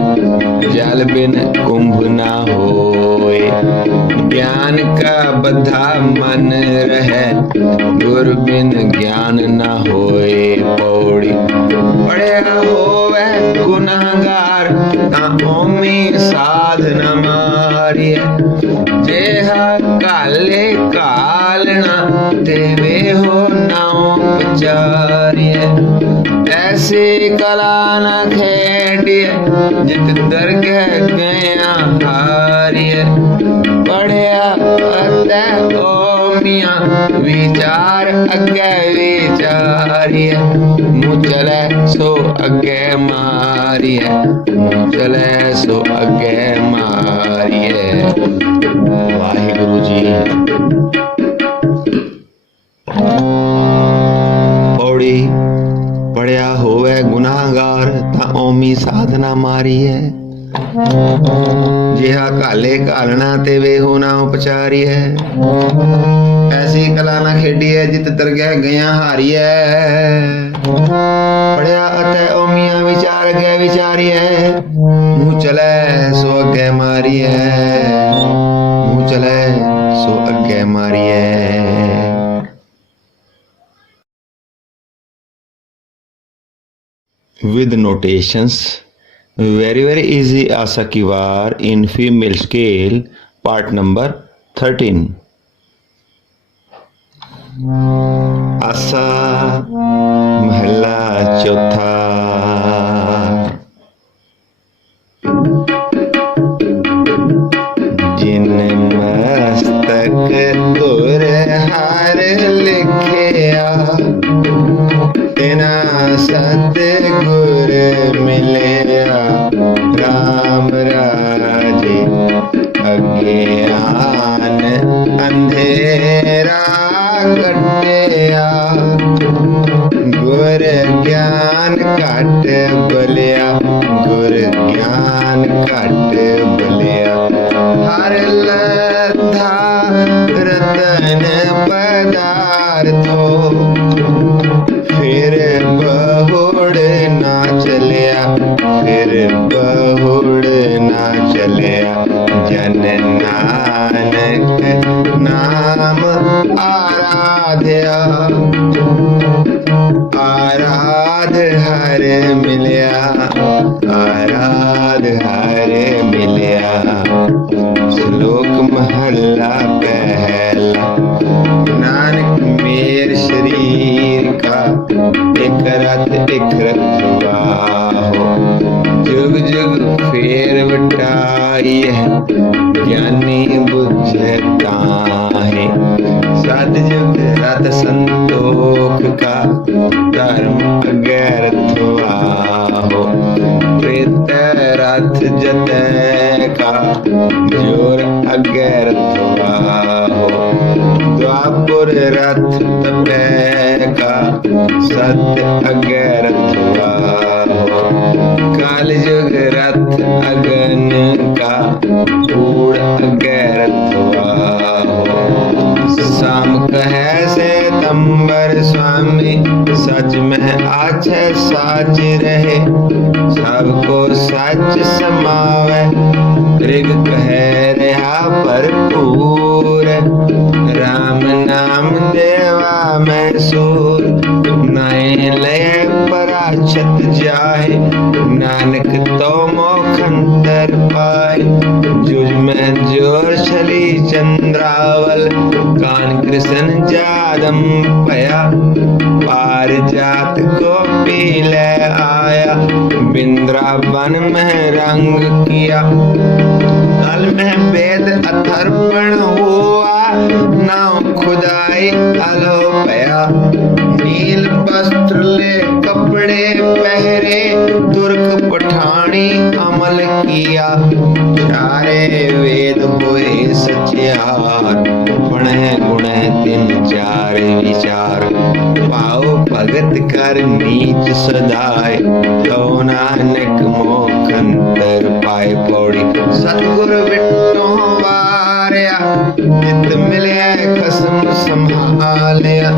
जल बिन कुंभ ना होए। ज्ञान का बद्धा मन रहे गुर बिन ज्ञान ना होए। पौड़ी पढ़िया होवे गुनाहगार ता ओमी साधना मारिय। जेहा काले कालना देवे हो नाओ पचारिय। ऐसी कला न खेडिय जित दरगह गया हारिय। पढ़िया अतः ओमिया विचार अगे विचारिय। मुँह चले सो अगे मारिय मुँह चले सो अगे मारिय। वाहिगुरु जी। पौड़ी पढ़िया होवे गुनाहगार ता ओमी साधना मारी है। जिहा काले कालना ते वे हो ना उपचारी है। ऐसी कला ना खेडी है जित तरगह गया हारी है। पढ़िया अतः ओमिया विचार गए विचारी है। मुँह चले सो अगे मारी है मुँह चले सो अगे मारी है। With notations, very easy Asa ki War in female scale, part number 13. आसा महला चौथा। जिन मस्तक तुर हार लिखिया तेना सतगुर मिलिया। राम राजे अज्ञान अंधेरा कटिया। गुर ज्ञान काट बलिया गुर ज्ञान काट बलिया। हर लद्धा रतन पदार्थो फिर बहुड़ ना चलिया फिर बहुड़ ना चलिया। जन नानक नाम आराध्या आराध हर मिलिया आराध हर मिलिया। श्लोक महला पहला। नानक मेर शरीर का एक रथ रखवाहो। जुग जुग फेर वटाई है ज्ञानी बुझता है। रथ जतै का जोर अगैर हो द्वापुर रथ तपै का सत्य अगैर हो काल युग रथ अगन का कूड़ अगैर हो शाम कहे से तंबर स्वामी सच में आछ साच रहे सबको सच समावे ऋग कहे रहा भरपूर राम नाम देवा में सूर नए लय पराछत जाहे नानक तो मोखंतर पाए जुज में जोर छली चंद्रावल कान कृष्ण जादम पया पार जात को पी ले आया बिंद्रावन में रंग किया कल में वेद अथर्पण हुआ नाव खुदाई अलो पया नील वस्त्र ले कपड़े पहरे तुर्क पठानी अमल किया चारे वेद हुए सचियार पढ़े गुणे तीन चार विचार पाओ भगत कर नीच सदाय तो नानक मोखंतर पाए पौड़ी सतगुरु बिट्टो वारिया जित मिले खसम संभालिया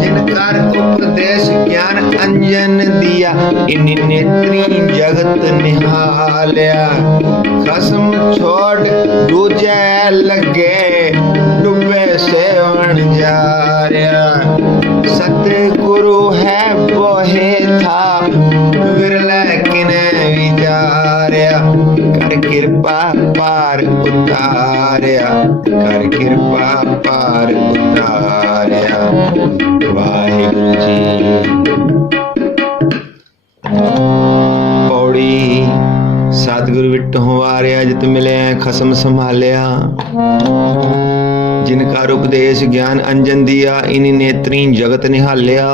जिनकार उपदेश ज्ञान अंजन दिया इन नेत्री जगत निहालिया खसम छोड़ दूजे लगे डूबे सेवन जारिया सतगुरु है बोहे था विरला किने विचारिया कर कृपा पार उतारिया कर कृपा पार उतारिया वाहिगुरु जी। पौड़ी सतगुरु विट्टो वारिया जित मिले खसम संभालिया जिनका उपदेश ज्ञान अंजन दिया इन्हीं नेत्री जगत निहालिया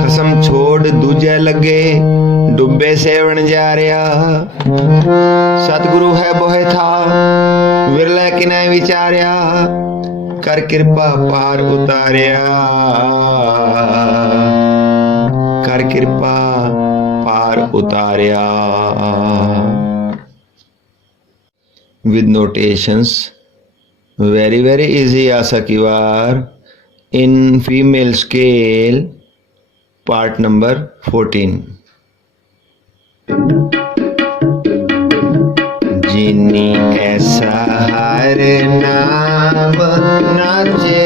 खसम छोड़ दूजे लगे डुब्बे सेवन जा रहा सतगुरु है बोहे था विरला किने विचारिया कर कृपा पार उतारिया कर कृपा पार उतारिया। with notations very easy आशा की बार in female scale part number 14 जिनी ऐसा हर नाम नाचे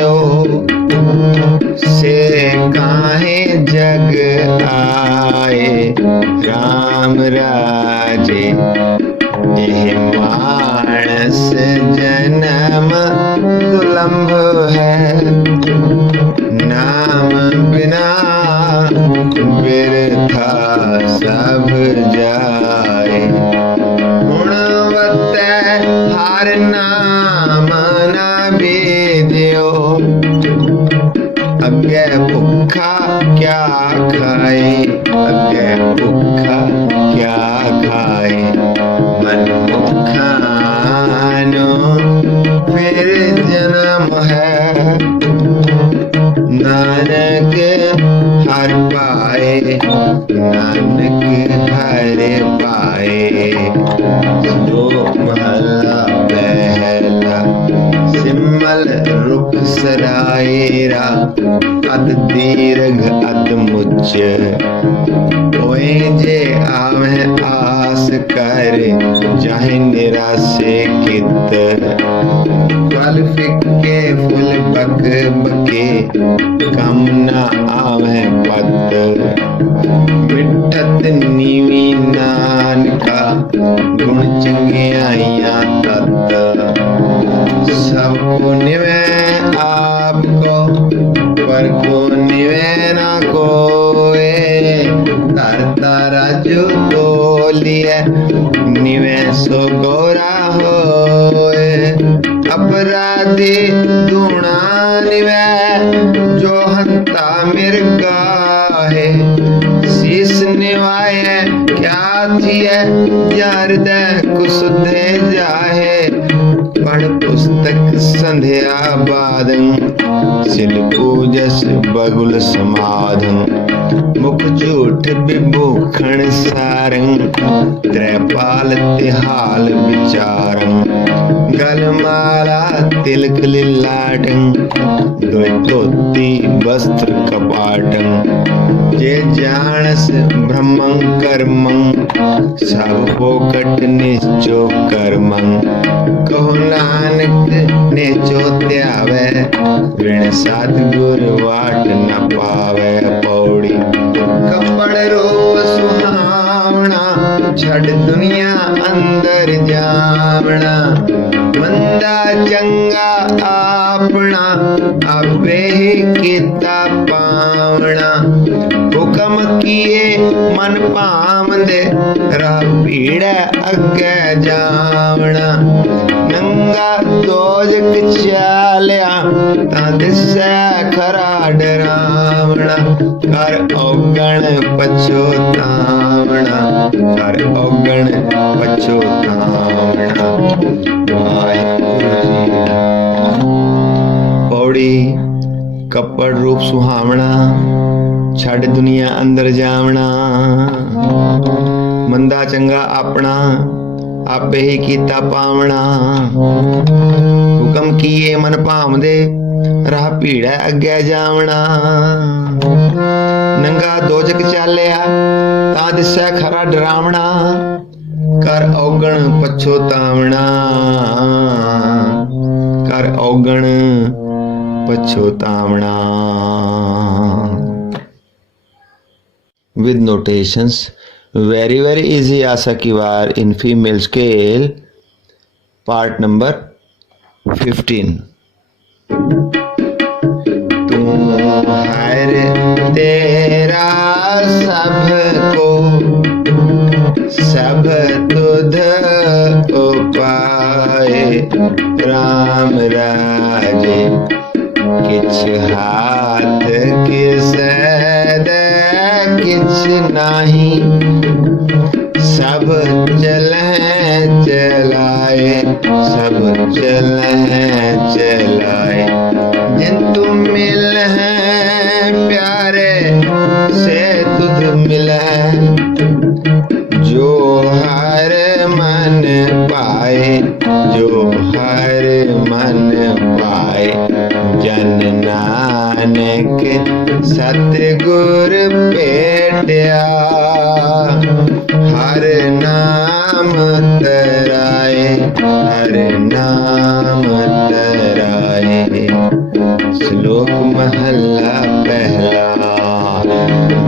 हो से काहे जग आए राम राजे यह मानस जन्म दुलंभ है नाम बिना बिरथा सब जाए गुणवत हर नाम न बीजियो अज्ञे भूखा क्या खाए अज्ञे भूखा क्या खाए मन भूखानो फिर जन्म है नानक हर पाए नानक हर पाए। दो महला पहला सिमल रुख सरायरा अत दीर्घ अत मुच ओए जे आवे आस कर जाहे निराशे कित फल फिक्के फूल बक बके कम न आवे पत मिठत नीवी नान का गुण चंगियाइया तत सबको निवे आपको पर को निवे ना कोए तरता राजू तो लिए निवे सो गोरा होए अपराधी दूना निवे जो हंता मिर्गा पाहे। शीस निवाए क्या थिए, या हृदय कुसुधे जाहे। पढ़ पुस्तक संध्या बादं, सिल पूजस बगुल समाधं। मुख झूठ विभूखण सारं, त्रैपाल तिहाल विचारं। गलमाला तिलक लिलाटं, द्वैतोत्ति वस्त्र कपाटं। जे जानस ब्रह्मं कर्मं, सब फोकट निश्चो कर्मं। कहो नानक नेचो त्यावे, बिन सतगुर वाट न पावे। पौड़ी कपड़ रूप सुहावना, छड़ दुनिया अंदर जावना। मंदा चंगा आपना, आपे ही किता पावना। हुक्म किए मन पामदे, राह भीड़े अगे जावना। नंगा दोजक चालिया, तां दिसै खरा डरावना। कर औगण पछोतावना, कर औगण पछोतावना। वाहिगुरु जी। पौड़ी कपड़ रूप सुहावना, छड़ दुनिया अंदर जावना। मंदा चंगा अपना, आपे ही कीता पावना। हुक्म किए मन भावदे, राह भीड़े अगे जावना। नंगा दोजक चालिया, तां दिसै खरा डरावना। कर औगण पछोतावना, कर औगण पछोतावना। With notations, very easy आशा की वार in female scale, part number 15। तू हर तेरा सबको, सब तुध उपाय। राम राजे किछ हाथ किस दे, किछ नाही। सब चलें चलाए, सब चलें चलाए। जिन तुम मिल हैं प्यारे, से तुझ मिले। जो हर मन पाए, जो हर मन पाए। जन नानक सतगुर पेटिया, हर नाम तराए, हर नाम तराए। श्लोक महला पहला।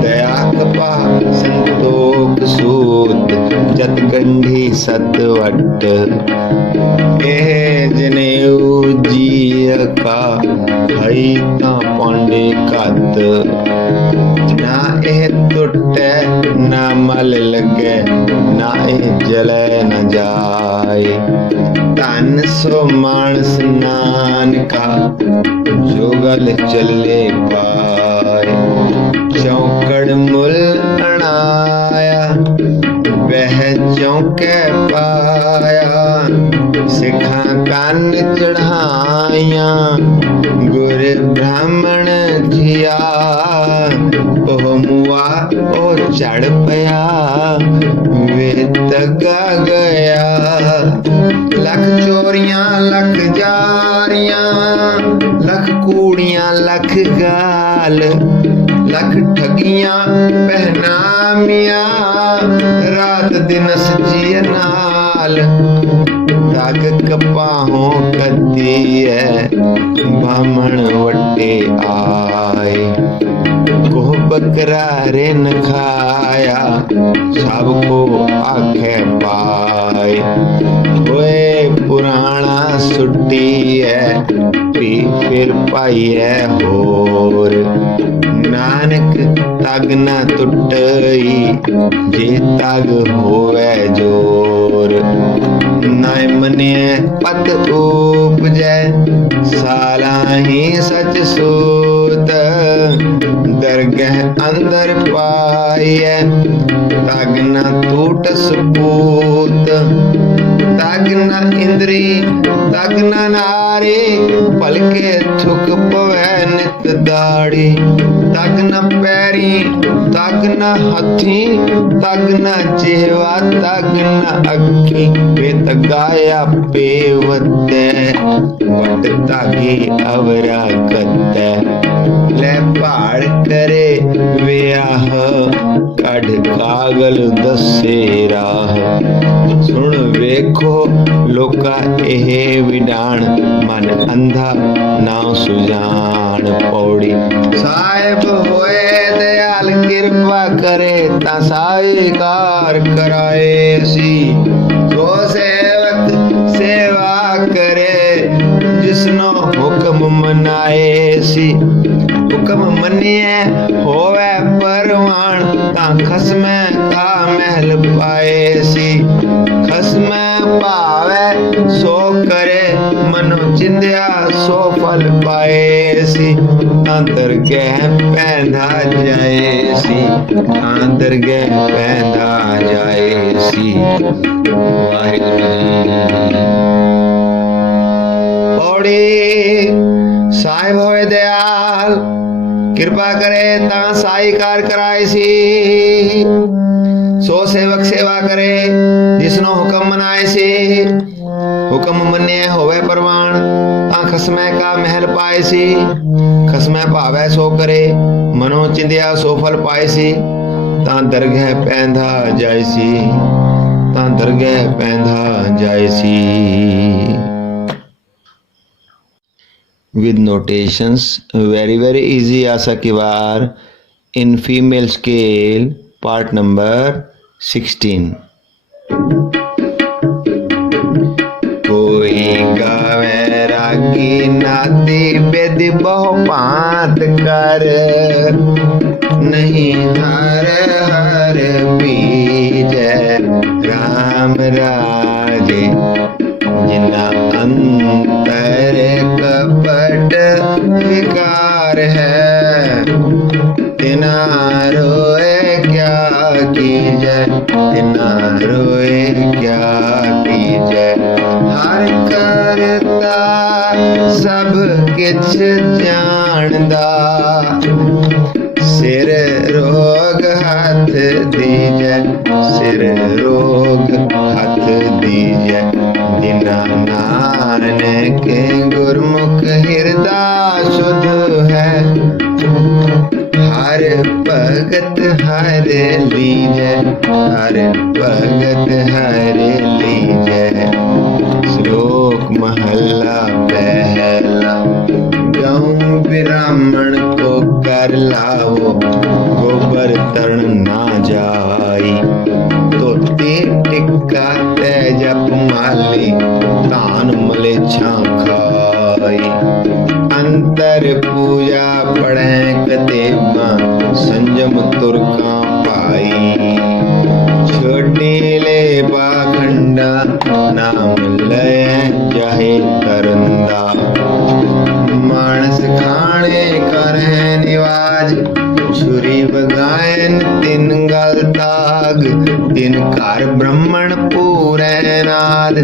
दया कपा संतोख सूत, जत गंढी सतवट। एह जनेऊ जीय का, हई तां पांडे कत। ना एह टुटे ना मल लगे, ना एह जले न जाए। धन सो मानस नानका, जो गल चले पाए। चौकड़ मुल अणाया, वह चौके पाया। सिखा कान चढ़ाया, गुर ब्राह्मण थिया। ओह मुआ ओ चढ़ पया, वे तगा गया। लख चोरियां लख जारियां, लख कूड़ियां लख गाल। लख ठगियां पहनामिया, रात दिन सजिए नाल। दाग कपाहों कदी है, बामण वटे आए। कोह बकरा रे न खाया, सबको आखे पाए। होए पुराना सुट्टी है, पी फिर पाई है होर। नानक तग न टुटई, जे तग होवे जोर। नाय मने पत उपजै, साला ही सच सूत। दरगह अंदर पाए, तग न टूट सपूत, तग न इंद्री तग न नारी, पलके थुक पवै नित दाड़ी, तग न पैरी तग न हथी, तग न जिहवा तग न अखी, बेत गाया पेवतै, वट तागी अवरा कतै, ले भाड़ करे वियाह, कढ़ कागल दसे राह, सुन वेखो लोका एह विडाण, मन अंधा ना सुजान पौड़ी, साहिब होए दयाल कृपा करे, ता साईकार कराए सी, सो सेवक सेवा करे, जिसनो हुक्म मनाए सी, हुक्म मनिए होवे परवान, ता खसमै का महल पाए सी, खसमै पावे सो करे, मनो चिंध्या सो फल पाए सी, अंतर गह पैंदा जाए सी, अंतर गह पैंदा जाए सी। वाहिगुरु जी। पौड़ी साहिब होए दयाल कृपा करे ता साईकार कराए सी, सो सेवक सेवा करे जिसनो हुक्म मनाए सी, हुक्म मन्ने होवे परवान, ता खसमै का महल पाए सी, खसमै भावै सो करे, मनो चिंध्या सो फल पाए सी, ता दरगह पैंदा जाए सी, ता दरगह पैंदा जाए सी। With notations, very easy आशा की वार in female scale, part number 16। कोई गावे रागी नाती बेदी बहु पात कर, नहीं हर हर बीज राम राजे, जिना अंतर कपट विकार है, तिना रोए क्या कीजय, तिना रोए क्या कीजय, हर करता सब किछ जानदा, सिर रोग हाथ दीजै, सिर रोग हाथ दीजै, जिना नानक गुरमुख हृदय शुद्ध है, हर भगत हर लीजै, हर भगत हर लीजै। श्लोक महला पहला, गऊ ब्राह्मण को कर लाओ, गोबर तरण ना जाई, धोती टिक्का तेजप माली, तान मलेच्छा खाई, अंतर पूजा पढ़े कतेबा, संयम तुरका पाई, छोटी ले बाखंडा, नाम लय जाहे करंदा, मानस खाने करे निवाज, छुरी बगायन तिन गल ताग, तिन कार ब्राह्मण पूरे नाद,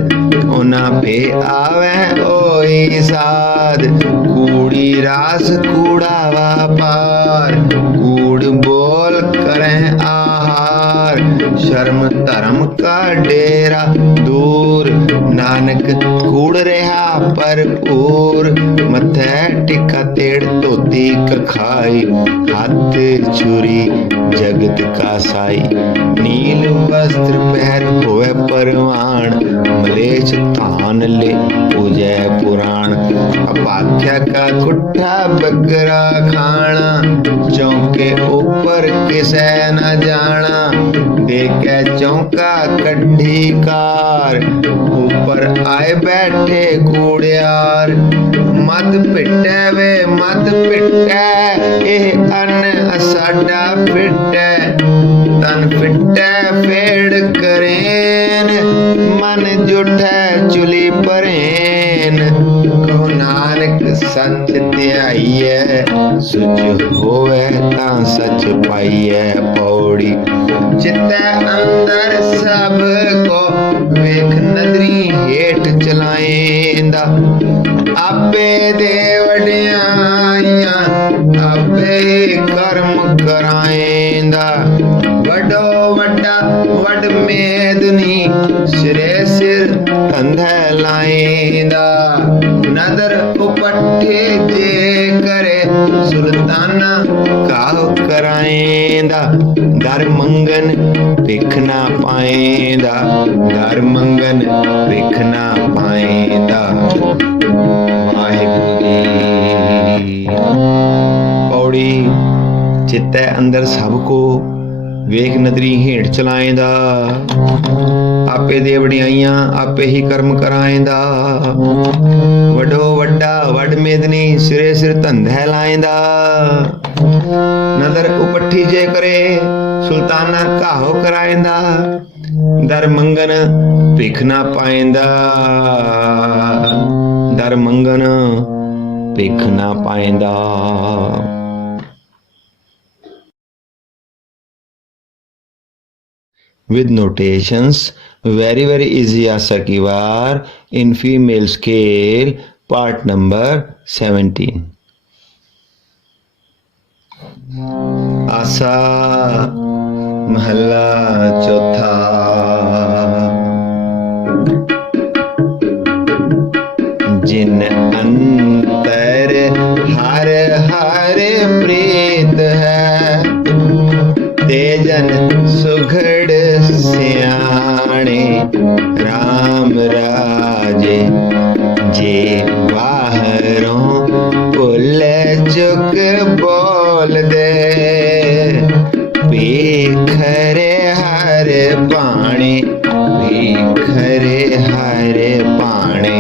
उना पे आवे ओई साध, कूड़ी रास कूड़ा व्यापार, कूड़ बोल करें आहार, शर्म धर्म का डेरा दूर, नानक कूड़ रहा भरपूर, मथे टिक्का तेड़ धोती कखाई, हाथ छुरी जगत का साई, नील वस्त्र पहर होए परवान, मलेच तान ले पूजै पुराण, अपाख्या का कुट्ठा बकरा खाना, चौके ऊपर किसे न जाना, देखे चौका कड्ढी कार, ऊपर आए बैठे कूड़ियार, मत पिटे वे मत पिटे, एह अन्न साडा फिटे, तन फिटे फेड़ करेन, मन जुठे चुली परेन, को नान नानक सच ध्याइए, सुच होवे तां सच पाइए। पौड़ी चित्त अंदर सब को वेख नदरी हेठ चलाएंदा, आपे दे वड्याइयां आपे कर्म कराएंदा। वडो वड्डा वड मेदनी सिरे सिर कंधे लाएंदा, नदर उपट्ठे जे करे सुल्ताना काह कराएंदा। दर मंगन भिख ना पाएंदा, दर मंगन भिख ना पाएंदा। वाहिगुरू जी। पौड़ी चित्तै अंदर सब को वेख नदरी हेठ चलाएंदा, आपे दे वड्याइयां आपे ही कर्म कराएंदा। वडो वड्डा वड मेदनी सिरे सिर धंधे लाएंदा, नदर उपट्ठी जे करे सुल्ताना काहो कराएंदा। दर मंगन भिख ना पाएंदा, दर मंगन भिख ना पाएंदा। With notations, very easy आशा की वार in female scale, part number 17। आशा महला चौथा। जिन अंतर हर हर प्रीत है, तेजन सुघड़ सियाणे राम राजे। जे बाहरों पुल चुक बोल दे, भीखरे हर पाणी भीखरे हर पाणी।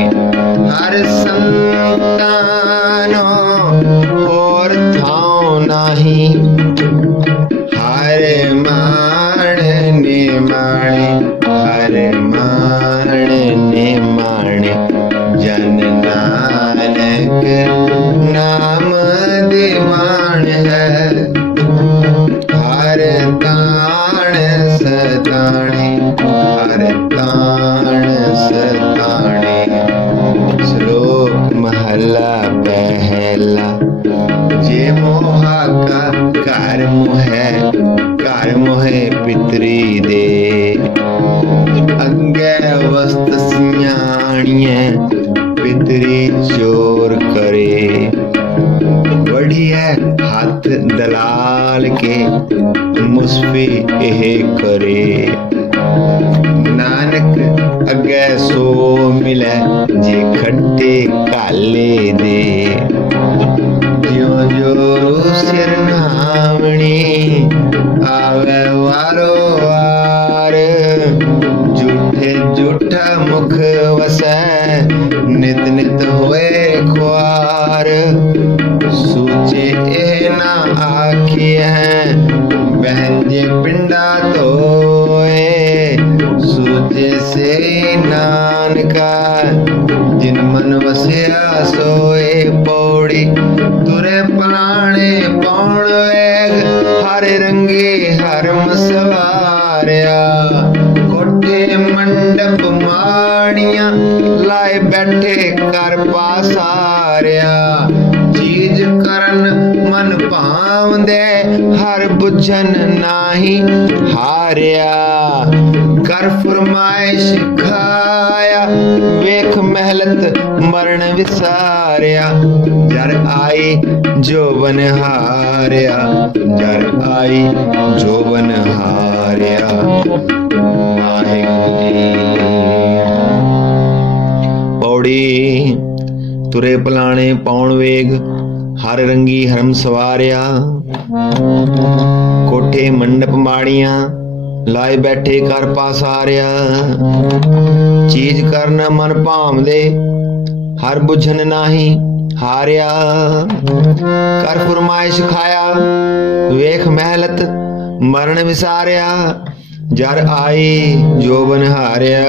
हर संतानो और थाओ नाही, हर मान ने माणे हर मान ने माणे। जन नानक नाम दीवान है, हर ताण सताणे हर ताण सताणे। श्लोक महला पहला। जे मोहा का घर मोहे पितरी दे, अगे वस्त सियाणिए पितरी चोर करे। बढ़िया हाथ दलाल के मुस्फी एह करे, नानक अगे सो मिले जे खट्टे काले दे। ज्यों ज्यों सिर नामणी आवे वारो वार, झूठे झूठा मुख वसै नित नित होए ख्वार। सूचे ए ना आखिए बहन जे पिंडा धोए, सूचे से नानका जिन मन वसया सोए। पौड़ी तुरे पलाणे पौण वेग, हर रंगे हरम सवारिया। कोठे मंडप माड़िया लाए बैठे कर पासारिया। चीज करन मन भावदे, हर बुझन नाही हारिया। कर फरमाइश खाया वेख महलत मरण विसारिया। जर आई जोबन हारिया जर आई जोबन हारिया। पौड़ी तुरे पलाणे पौण वेग, हर रंगी हरम सवारिया। कोठे मंडप माड़ियां लाए बैठे कर पासारिया। चीज करना मन भावदे, हर बुझन नाही हारिया। कर फरमाइश खाया वेख महलत मरण विसारिया। जर आई जोबन हारिया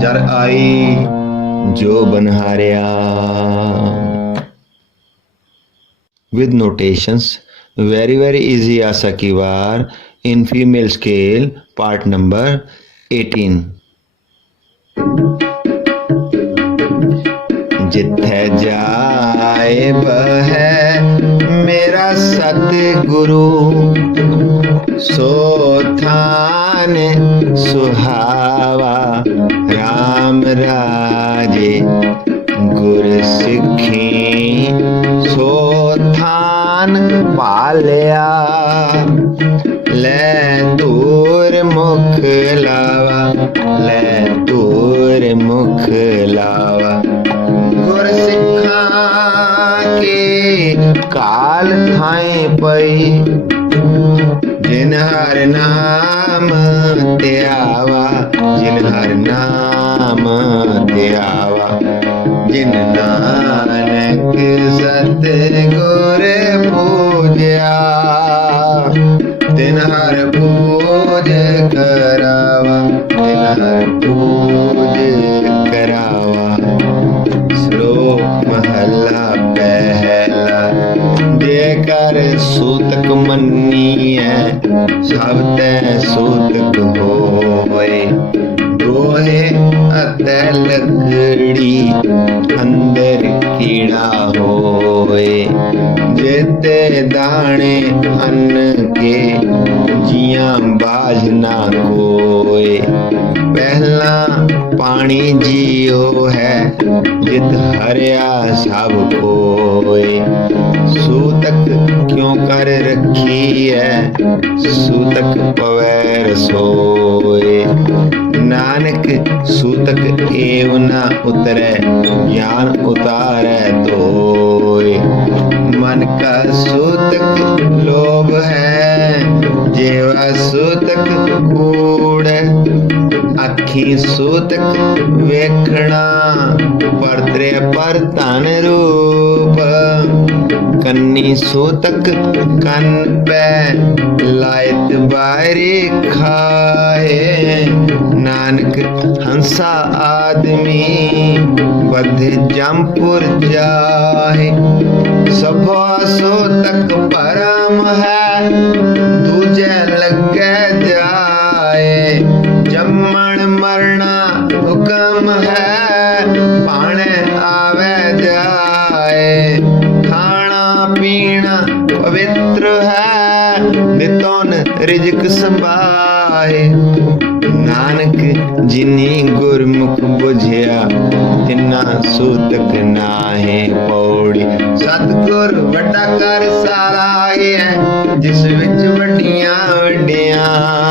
जर आई जो बनहारिया। With notations, very easy आशा की वार in female scale, part number 18। जिथे जाए है मेरा सतगुरु, सो थान सुहावा राम राजे। गुर सिखी सो थान पालिया, ले दूर मुख लावा, ले दूर मुख लावा। गुर सिखा के काल थाई पई, जिन हर नाम त्यावा, जिन हर नाम त्यावा। जिन नानक सतगुर पूजया, तिन हर पूज करावा, तिन हर पूज करावा। श्लोक महला पहला। जेकर सूतक मन्नीए, सब तै सूतक होए। गोहे अतै लकड़ी, अंदर कीड़ा होए। जेते दाने अन्न के, जियां बाज ना कोए। पहला पानी जियो है, जित हरिया सब कोए। सूतक क्यों कर रखी है, सूतक पवै सोए। नानक सूतक एव न उतरै, ज्ञान उतारै तोय। मन का सूतक लोभ है, जेवा सूतक कूड़। अखी सूतक वेखना, परतरे पर धन रूप। कन्नी सूतक कन पै, लायत बारी खाए। नानक हंसा आदमी, बध जमपुर जाए। सभा सूतक परम है, दूजे लगे जाए। जम्मण मरना हुक्म है, पाणे आवे जाए। खाना पीना पवित्र है, नितोन रिजक संभाए। नानक जिनी गुरमुख बुझिया, तिना सूतक नाहे पौड़ी। सतगुर वड्डा कर सारा है, जिस विच वड्डियां वड्डियां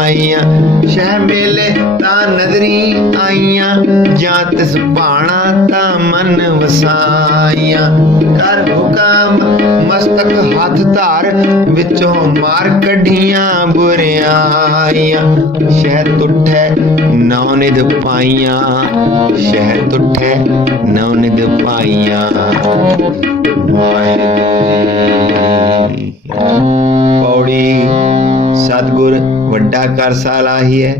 आईयां। शह मेले तां नदरी आईयां, जां तिस भाणा तां मन वसाईयां। कर हुकम मस्तक हथ धार, विचों मार कढियां बुरियाईयां। शह तुठै नौनिध पाइयां, शह तुठै नौनिध पाइयां। पौड़ी। सतगुर वड्डा कर सालाही है,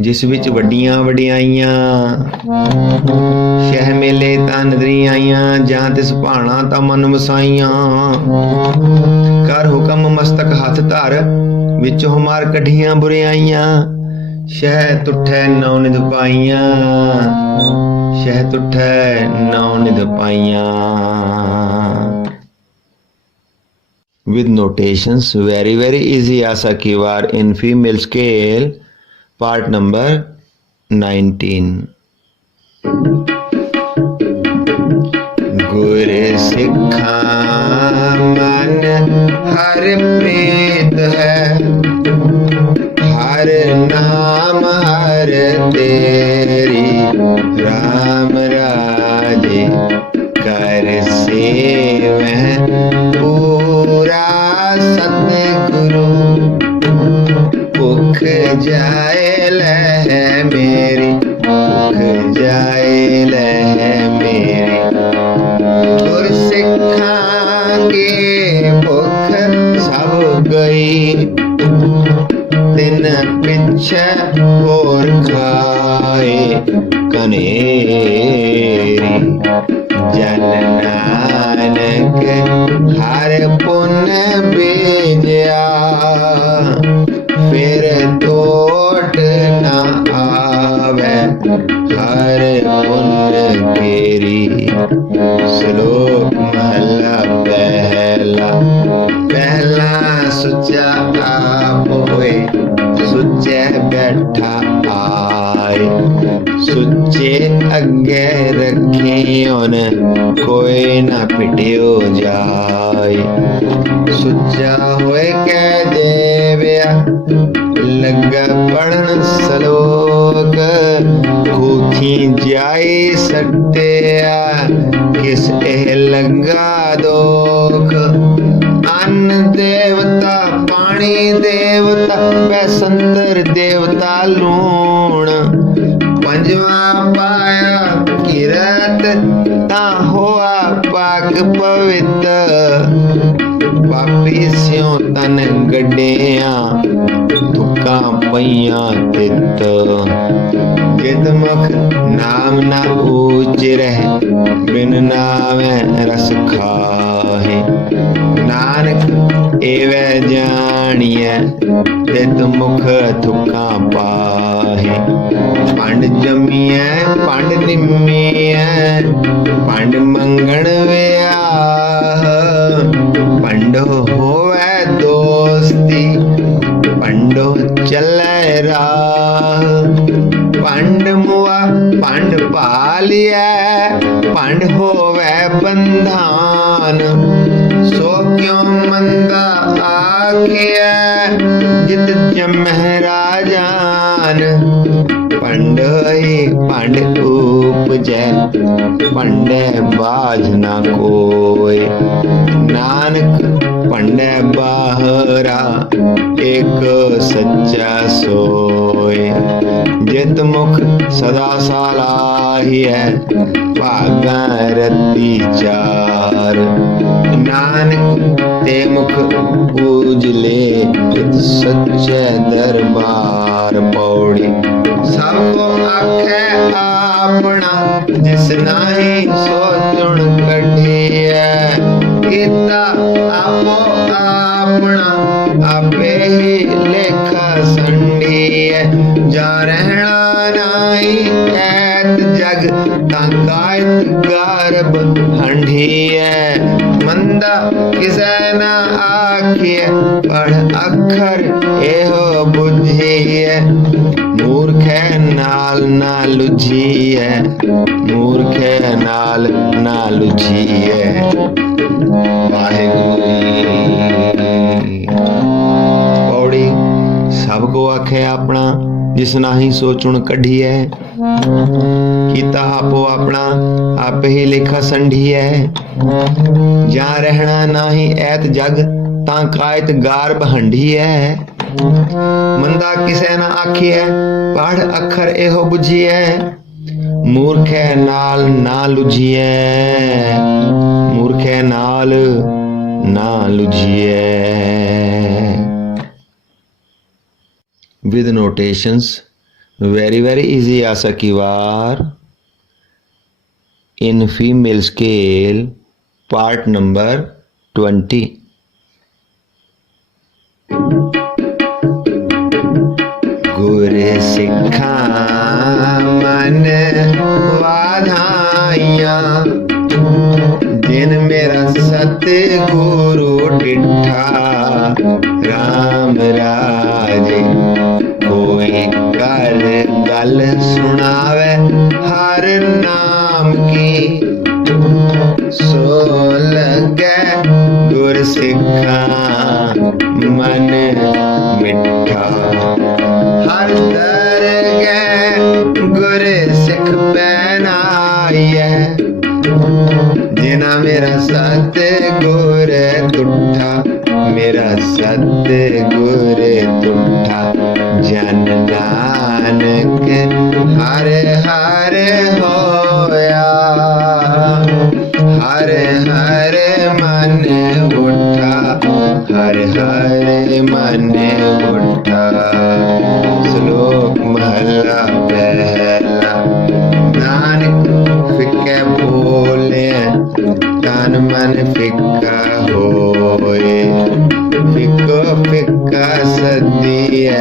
जिस विच वड्डियां वड्डियाइयां। शह मेले तां नदरी आईयां, जां तिस भाणा तां मन वसाईयां। कर हुकम मस्तक हथ धर, विचों मार कढियां बुरियाइयां। शह तुठै नौनिध पाइयां, शह तुठै नौनिध पाइयां। With notations, very easy आशा की वार in female scale, part number 19। गुर सिखा मन हर प्रीत है, हर नाम हर तेरी। राम राजे कर सेवह, पूरा सतगुरु। भुख जाए लह मेरी, भुख जाए लह मेरी। गुर सिखा के भुख सब गई, तिन पिछे और खाए। कनेरी। जन नानक हर पुण्य बीजया, फिर तोट न आवे हर पुण्य केरी। श्लोक महला पहला। पहला सुचा आप होए, सुचे बैठा आए। सुचे अगे रखे उन, कोई ना पिटियो जाए। सुचा होए कह देव्या, लगा पढ़न सलोक। खूथी जाई सटिया, किस एह लगा दोख। अन्न देवता पानी देवता, पैसंतर देवता लूण। पंजवा पाया किरत, ता होआ पाक पवित। पापी स्यों तन गड्डिया, तुका पईया तित। जित मुख नाम ना ऊच रह, बिन नामे रस खाहे। नानक एवै जानिए, तित मुख तुका पाहे। पंड जमिए पंड निमिए, पंड मंगण व्याह। पंडो होवे दोस्ती, पंडो चले राह। पंड मुआ पंड पालिया, पंड होवे बंधान। सो क्यों मंदा आखिया, जित जमह राजान। पंड ही पंड उपजै, पंडे बाझ न कोय। नानक पंडे बाहरा, एक सच्चा सोय। जित मुख सदा सालाहिए, भागा रति चार। नानक ते मुख पूजले, सच्चे दरबार पौड़ी। सबको आखे आपना, जिस नाही सोचुन कढिए। कीता आपो आपना, आपे ही लेखा संडिए। जा रहना नाई ऐत जग, ता कायत गारब हंडिए। मंदा किसे न आखिए, पढ़ अखर एहो बुझिए। मूर्खे नाल ना लुझिए, मूर्खे नाल ना लुझिए। वाहिगुरू जी। पौड़ी। सबको आखे अपना, जिस नाही सोचुन कढिए। कीता आपो अपना, आप ही लेखा संढिए। जा रहना नाही ऐत जग, ता कायत गारब हंडिए। मंदा किसे ना आखिए, पढ़ अखर एहो बुझिए। मूर्खे नाल ना लुझिए, मूर्खे नाल ना लुझिए। With notations, very easy आशा की वार। In female scale, part number 20। गुर सिखा मन वाधाइया, जिन मेरा सतगुरु डिठा। राम राजे कोई कर गल सुनावे, हर नाम की। सो लगे गुर सिखा मन मिठा। हर दरगे गुर सिख पहनाइए, जिना मेरा सतगुर तुठा। मेरा सतगुर तुठा। जन नानक हर हर होया, हर हर मन उठा। हर हर मन उठा। श्लोक महला पहला। फिका होए। फिको फिका सदिए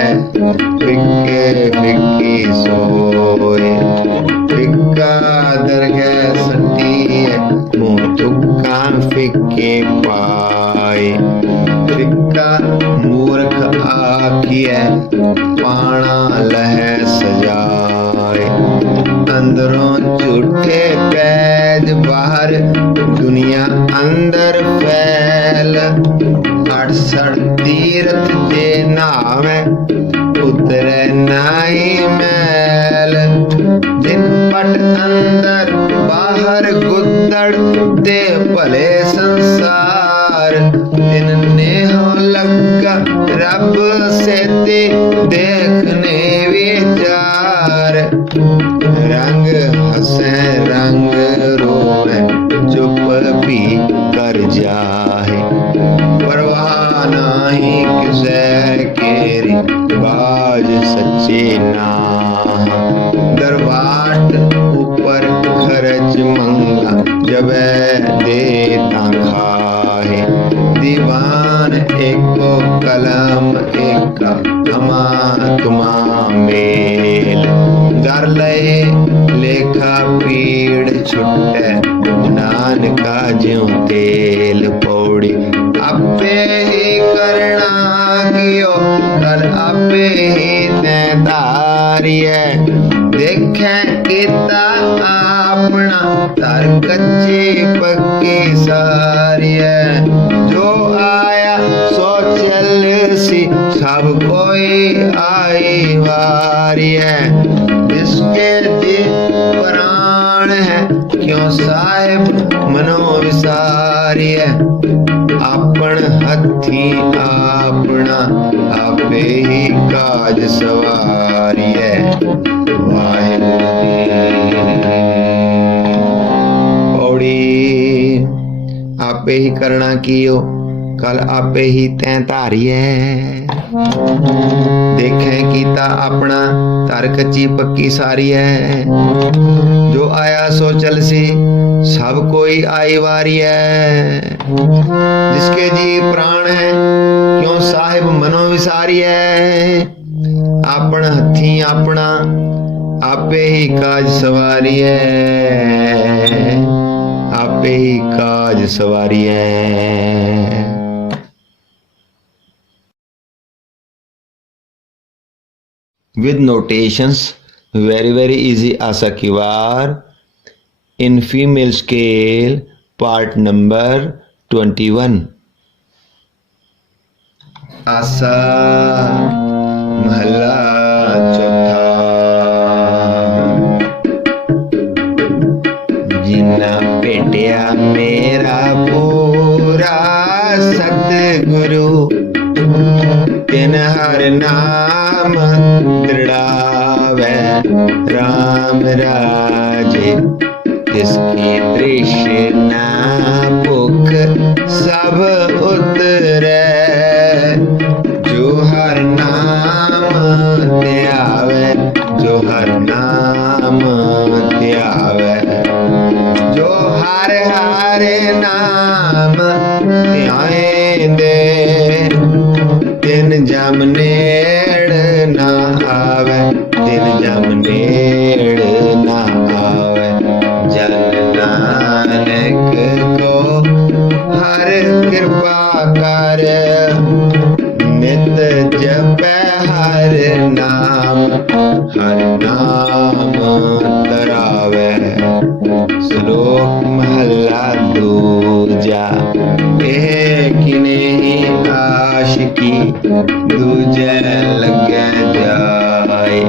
फिके फिकी सोए। फिका दरगह सटिए मुँह तुक्का फिके पाए। फिका मूर्ख आखिए पाना लह सजाए। अंदरों झूठे पैज बाहर दुनिया अंदर फैल। 68 तीरथ जे नावे उतरे नाई मैल। जिन पट अंदर बाहर गुद्दड़ दे भले संसार। जिन नेहो लगा रब से ते देखने विचार। रंग हंसे रंग रोवे चुप भी कर जाए। परवाह नाही किसे केरी बाज सच्चे ना। दरबाट ऊपर खर्च मंगा जबे देता खाए। दीवान एको कलम एका हमा तुमा मेल। दर लए लेखा पीड़ छुटे नानका ज्यों तेल पौड़ी। आपे ही करना कियो कल आपे ही तैं तारिए। देखें किता अपना तर कच्ची पक्की सारिए। जो आया सो चल सी सब कोई आई वारी है। जिसके दिल प्राण है क्यों साहिब मनो विसारी है। आपन हथी अपना आपे ही काज सवारी है। पौड़ी आपे ही करना कियो कल आपे ही तैं धारिए। देखें कीता अपना तर कच्ची पक्की सारी है। जो आया सो चल सी सब कोई आई वारी है। जिसके जी प्राण है क्यों साहिब मनो विसारी है। आपन हथी अपना आपे ही काज सवारी है। आपे ही काज सवारी है। With notations, very easy asa ki war in female scale, part number 21. आसा महला चौथा। जिन्ना पेटिया मेरा पूरा सतगुरु। तिन हर नाम दृढ़ावे राम राजे। जिसकी तृष्णा भूख सब उतरे। जो हर नाम त्यावे जो हर नाम त्यावे। जो हर हर नाम ध्याएंदे तिन जम नेड़ ना आवे। तिन जम नेड़ ना आवे। जन नानक को हर कृपा कर। नित जपे हर नाम तरावे। श्लोक महला दूजा। किने ही आशिकी दूजे लगे जाए।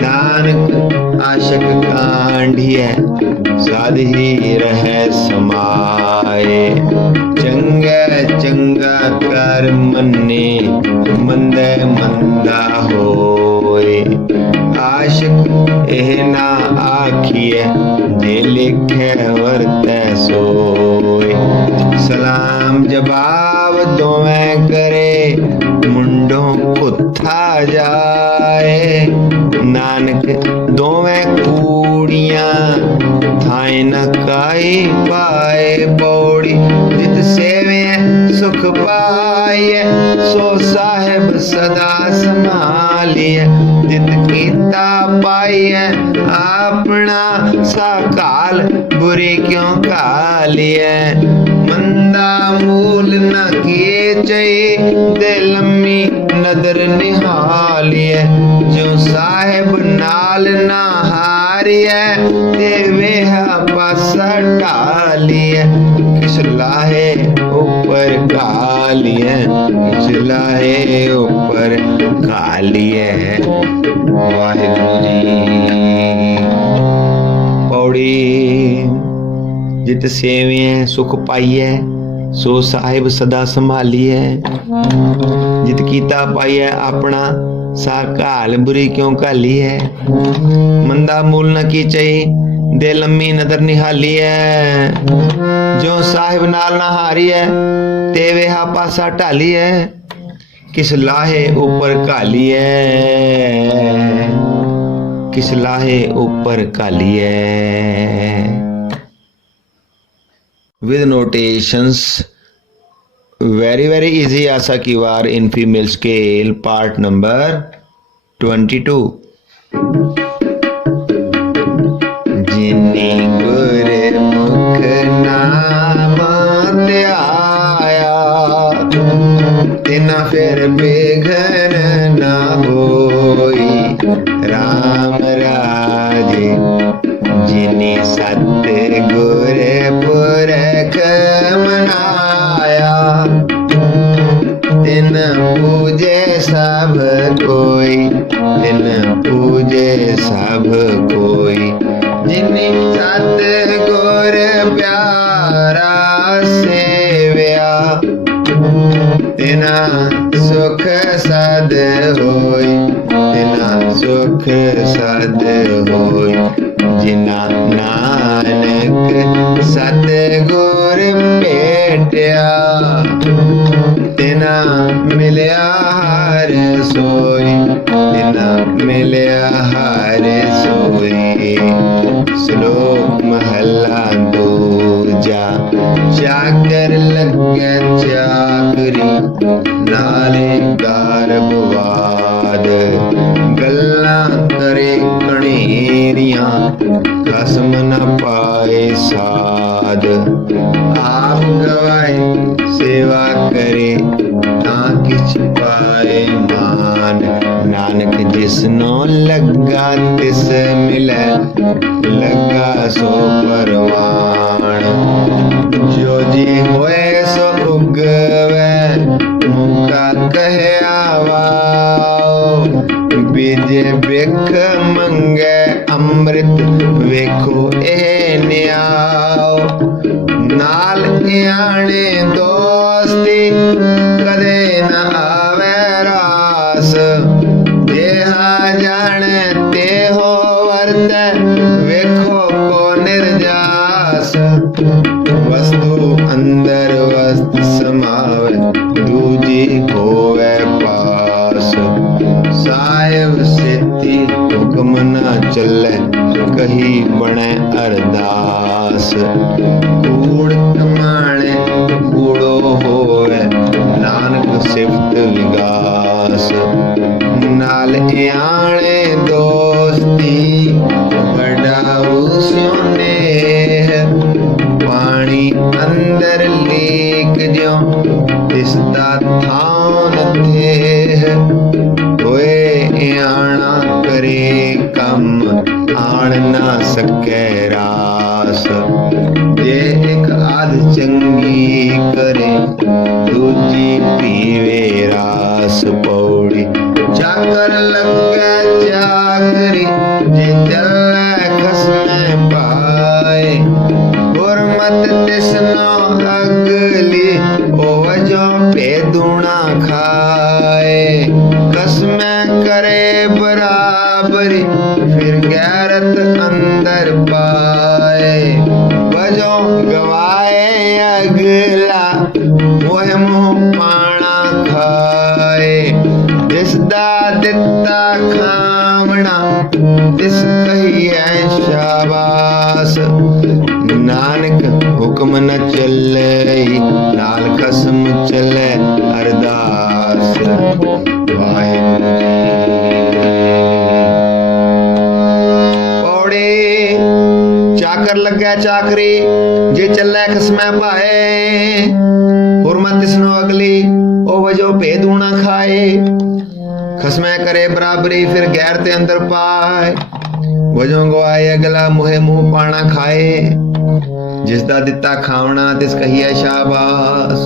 नानक आशक कांढिए साध ही रहे समाए। चंगे चंगा कर मन्ने मंदे मंदा होए। आशिक एह ना आखिए जे लिखे वर्ते सोए। सलाम जवाब दोवें करे मुंडों कुत्था जाए। नानक दोवें कूड़ियां थाए न काई पाए। पौड़ी जित पाइए सो साहेब सदा संभालिए जित कीता पाइए अपना साकाल बुरी क्यों कालिए मंदा मूल न किए चाहिए दे लम्मी नदर निहालिए जो साहेब नाल ना हारिए ते वेहा पासा टालिए किस लाहे ऊपर कालिए किस लाहे ऊपर कालिए। वाहिगुरु जी। पौड़ी जित सेविए सुख पाइए सो साहिब सदा संभालिए जित कीता पाइए अपना सा काल बुरी क्यों काली है मंदा मूल न की चई दे लम्मी नदर निहाली है जो साहिब नाल ना हारी है ते वेहा पासा ढाली है किस लाहे ऊपर काली है किस लाहे ऊपर काली है। with notations very easy आशा की वार in female scale part number 22। जिनी गुरमुख नाम ध्याया तिना फिर बिघन न होई राम राजे जिनी सत्य गुर पुरख मनाया तिन पूजे सब कोई तिन पूजे सब कोई जिनी सत्य गुर प्यारा सेव्या तिना सुख सद होई तिना सुख सद होई जिना नानक सतगुर भेटिया तिना मिलिया हर सोई तिना मिलिया हर सोई। श्लोक महला दूजा चाकर लगे चाकरी नाले गारबवाद गल्ला करे कणेरियां खसम न पाए साध आप गवाए सेवा करे ना किछ पाए मान नानक जिसनो लगा तिस मिले लगा सो परवान जो जी होए सो उगवे मुका कहे आवाओ बीजे बिख मंगे अमृत वेखो ए न्याओ नाल न्याणे दोस्ती कदे न आवे रास जेहा जाने ते हो वर्त वेखो को निर्जास वस्तु अंदर वस्तु समावे दूजी होवे पास साहिब सेती हुक्म न चले कही बने अरदास कूड़ कमाणे कूड़ो होवे नानक सिफत विगास नाल आणे दोस्ती बढ़ाऊ सोने पानी अंदर लीक जो तिसदा थान थे होए आना करे कम आन ना सके रास जे एक आध चंगी करे दूजी पीवे रास पौड़ी चाकर लगे चाकरी जे चले खसमे पाए गुरमत तिसनो अगली ओवजो पे दूना खाए कसमे करे बराबरी फिर गैरत अंदर पाए वजो गवाए अगला मोह मुँह पाना खाए जिसदा दिता खावना तिस कहिए शाबाश नानक हुक्म न चले नाल खसम चले अरदास। वाहिगुरू पौड़ी चाकर लगे चाकरी जे चले खसमै पाए हुरमत तिसनो अगली ओ वजो भेदूना खाए। खसमै करे बराबरी फिर गैर ते अंदर पाए वजों गवाए अगला मुहे मुंह पाना खाए। जिसदा दिता खावना तिस कहिए शाबाश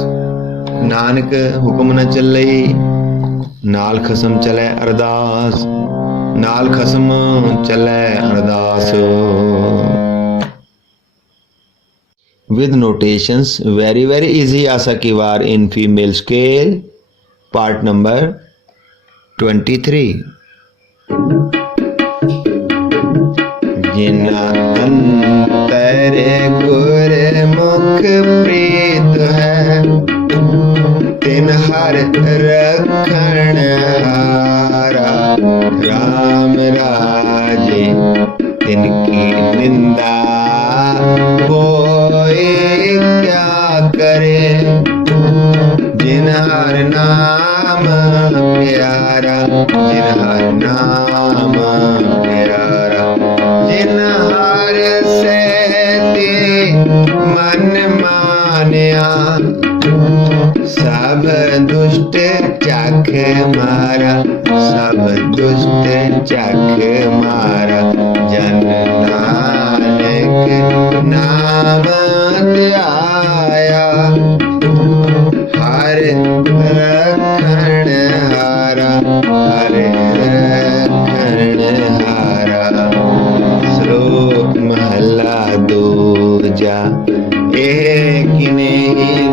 नानक हुक्म न चले नाल खसम चले अरदास। नाल खसम चले अरदास। With notations, very easy asa ki war in female scale, part number 23. जिना अंतर गुर मुख प्रीत है तिन हर रखण हारा। राम राजे तिनकी निंदा कोई क्या करे। जिन हर नाम प्यारा जिन हर नाम प्यारा। जिन हर से मन मान्या सब दुष्ट चख मारा। सब दुष्ट चख मारा। जन नानक नाम ध्याया हर रखण हारा। हर रखण हारा। श्लोक महला दूजा। एह किने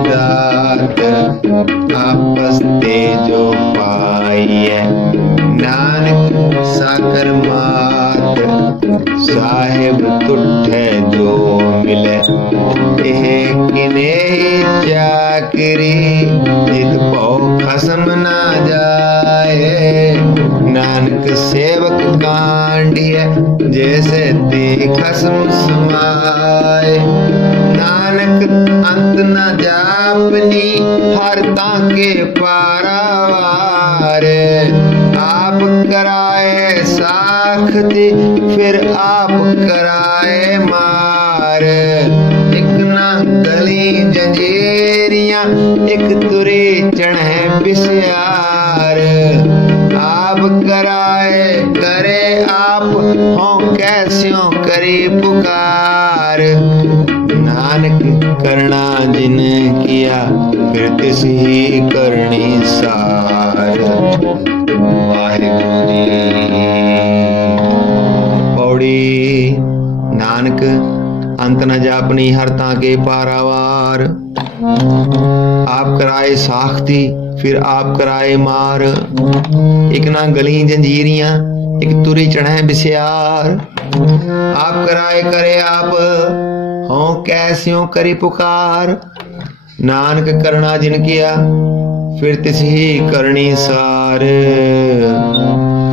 दात आपस तेजो पाइए। नानक साकर मात साहिब तुठे जो मिले। एह किने चाकरी जित पौ खसम ना जाए। नानक सेवक कांडिय जैसे ते खसम समाए। नानक अंत न जापनी हर ताके पारावार। आप कराए साखती फिर आप कराए मार। एक ना गली जंजीरियां एक तुरे चढ़े बिस्यार। आप कराए करे आप हों कैस्यों करे पुकार। नानक करना जिन किया फिर तिस ही करनी सार। वाहिगुरू जी पौड़ी नानक अंत न जापनी हर ताके पारावार। आप कराए साख्ती फिर आप कराए मार। एक ना गली जंजीरियां एक तुरी चढ़े बिस्यार। आप कराए करे आप हों कैस्यों करी पुकार। नानक करना जिन किया फिर तिस ही करनी सार।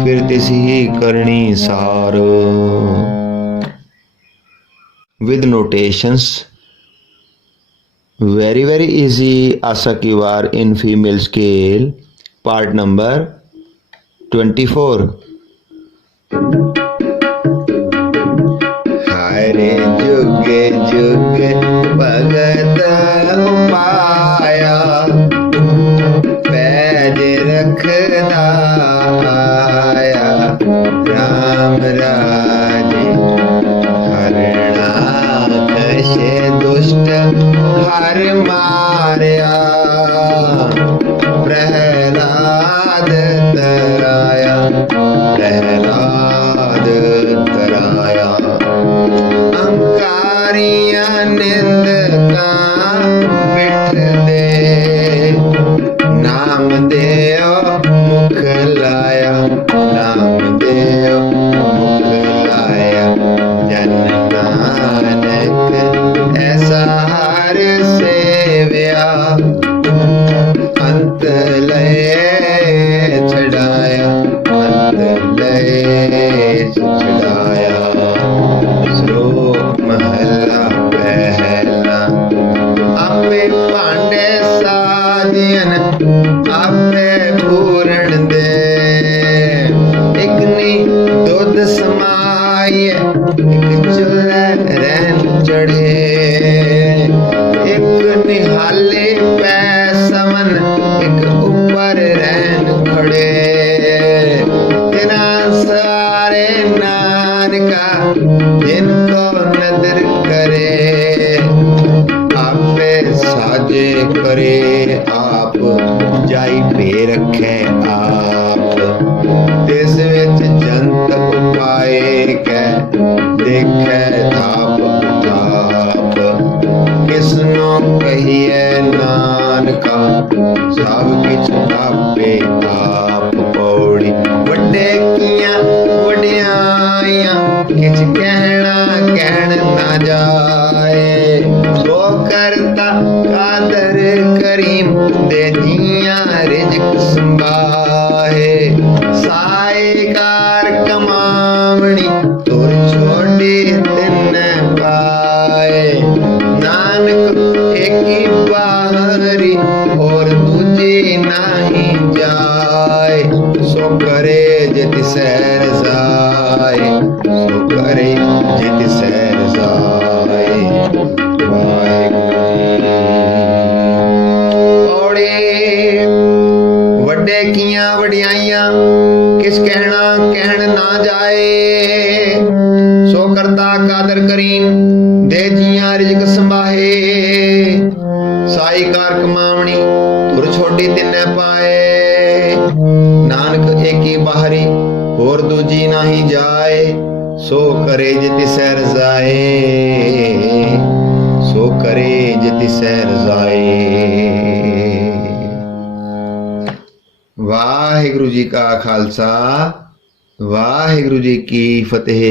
फिर तिस ही करनी सार। With notations, very easy asa ki war in female scale, part number 24. हरे जुग जुग भगत उपाया पैज रखदा आया। राम राजे हरणा कशे दुष्ट हर मारया। प्रहलाद तराया प्रहलाद तराया। अंकारिया निंद का बिठ दे नाम देव मुख लाया। नाम देव मुख लाया। जन नानक ऐसा हर सेव्या अंत लय छड़ाया। अंत लय पाइए, एक चुल्हे रहन चढ़े, एक निहाले पै समन, एक ऊपर रहन खड़े, तेरा सवारे नानका जिनको नदर करे, आपे साजे करे आप, जाई पे रखे आप, तिस विच जंत उपाय कै देखे थाप थाप, किसनो कहिए नानका सब किछ आपे आप। पौड़ी वड्डे कियां वड्याइयां किछ कहना कहन ना जाए, सो करता कादर करीम दे जियां रिज़्क़ संभाहे, साएकार कमावणी तुर छोड़ी तिन पाए, नानक एकी बाहरी और दूजी नाही जाए, सो करे जिति सैर जाए, सो करे जिति सैर जाए। पौड़ी वड्डे कियां वड्याइयां किस कहना कहन ना जाए, सो करता कादर करीम दे जियां रिज़्क़ संभाहे, साईकार कमावणी तुर छोड़ी तिन्ने पाए, नानक एकी बाहरी और दूजी नाही जाए, सो करे जिति सैर जाए, सो करे जिति सैर जाए। वाहिगुरु जी का खालसा, वाहिगुरु जी की फतेह।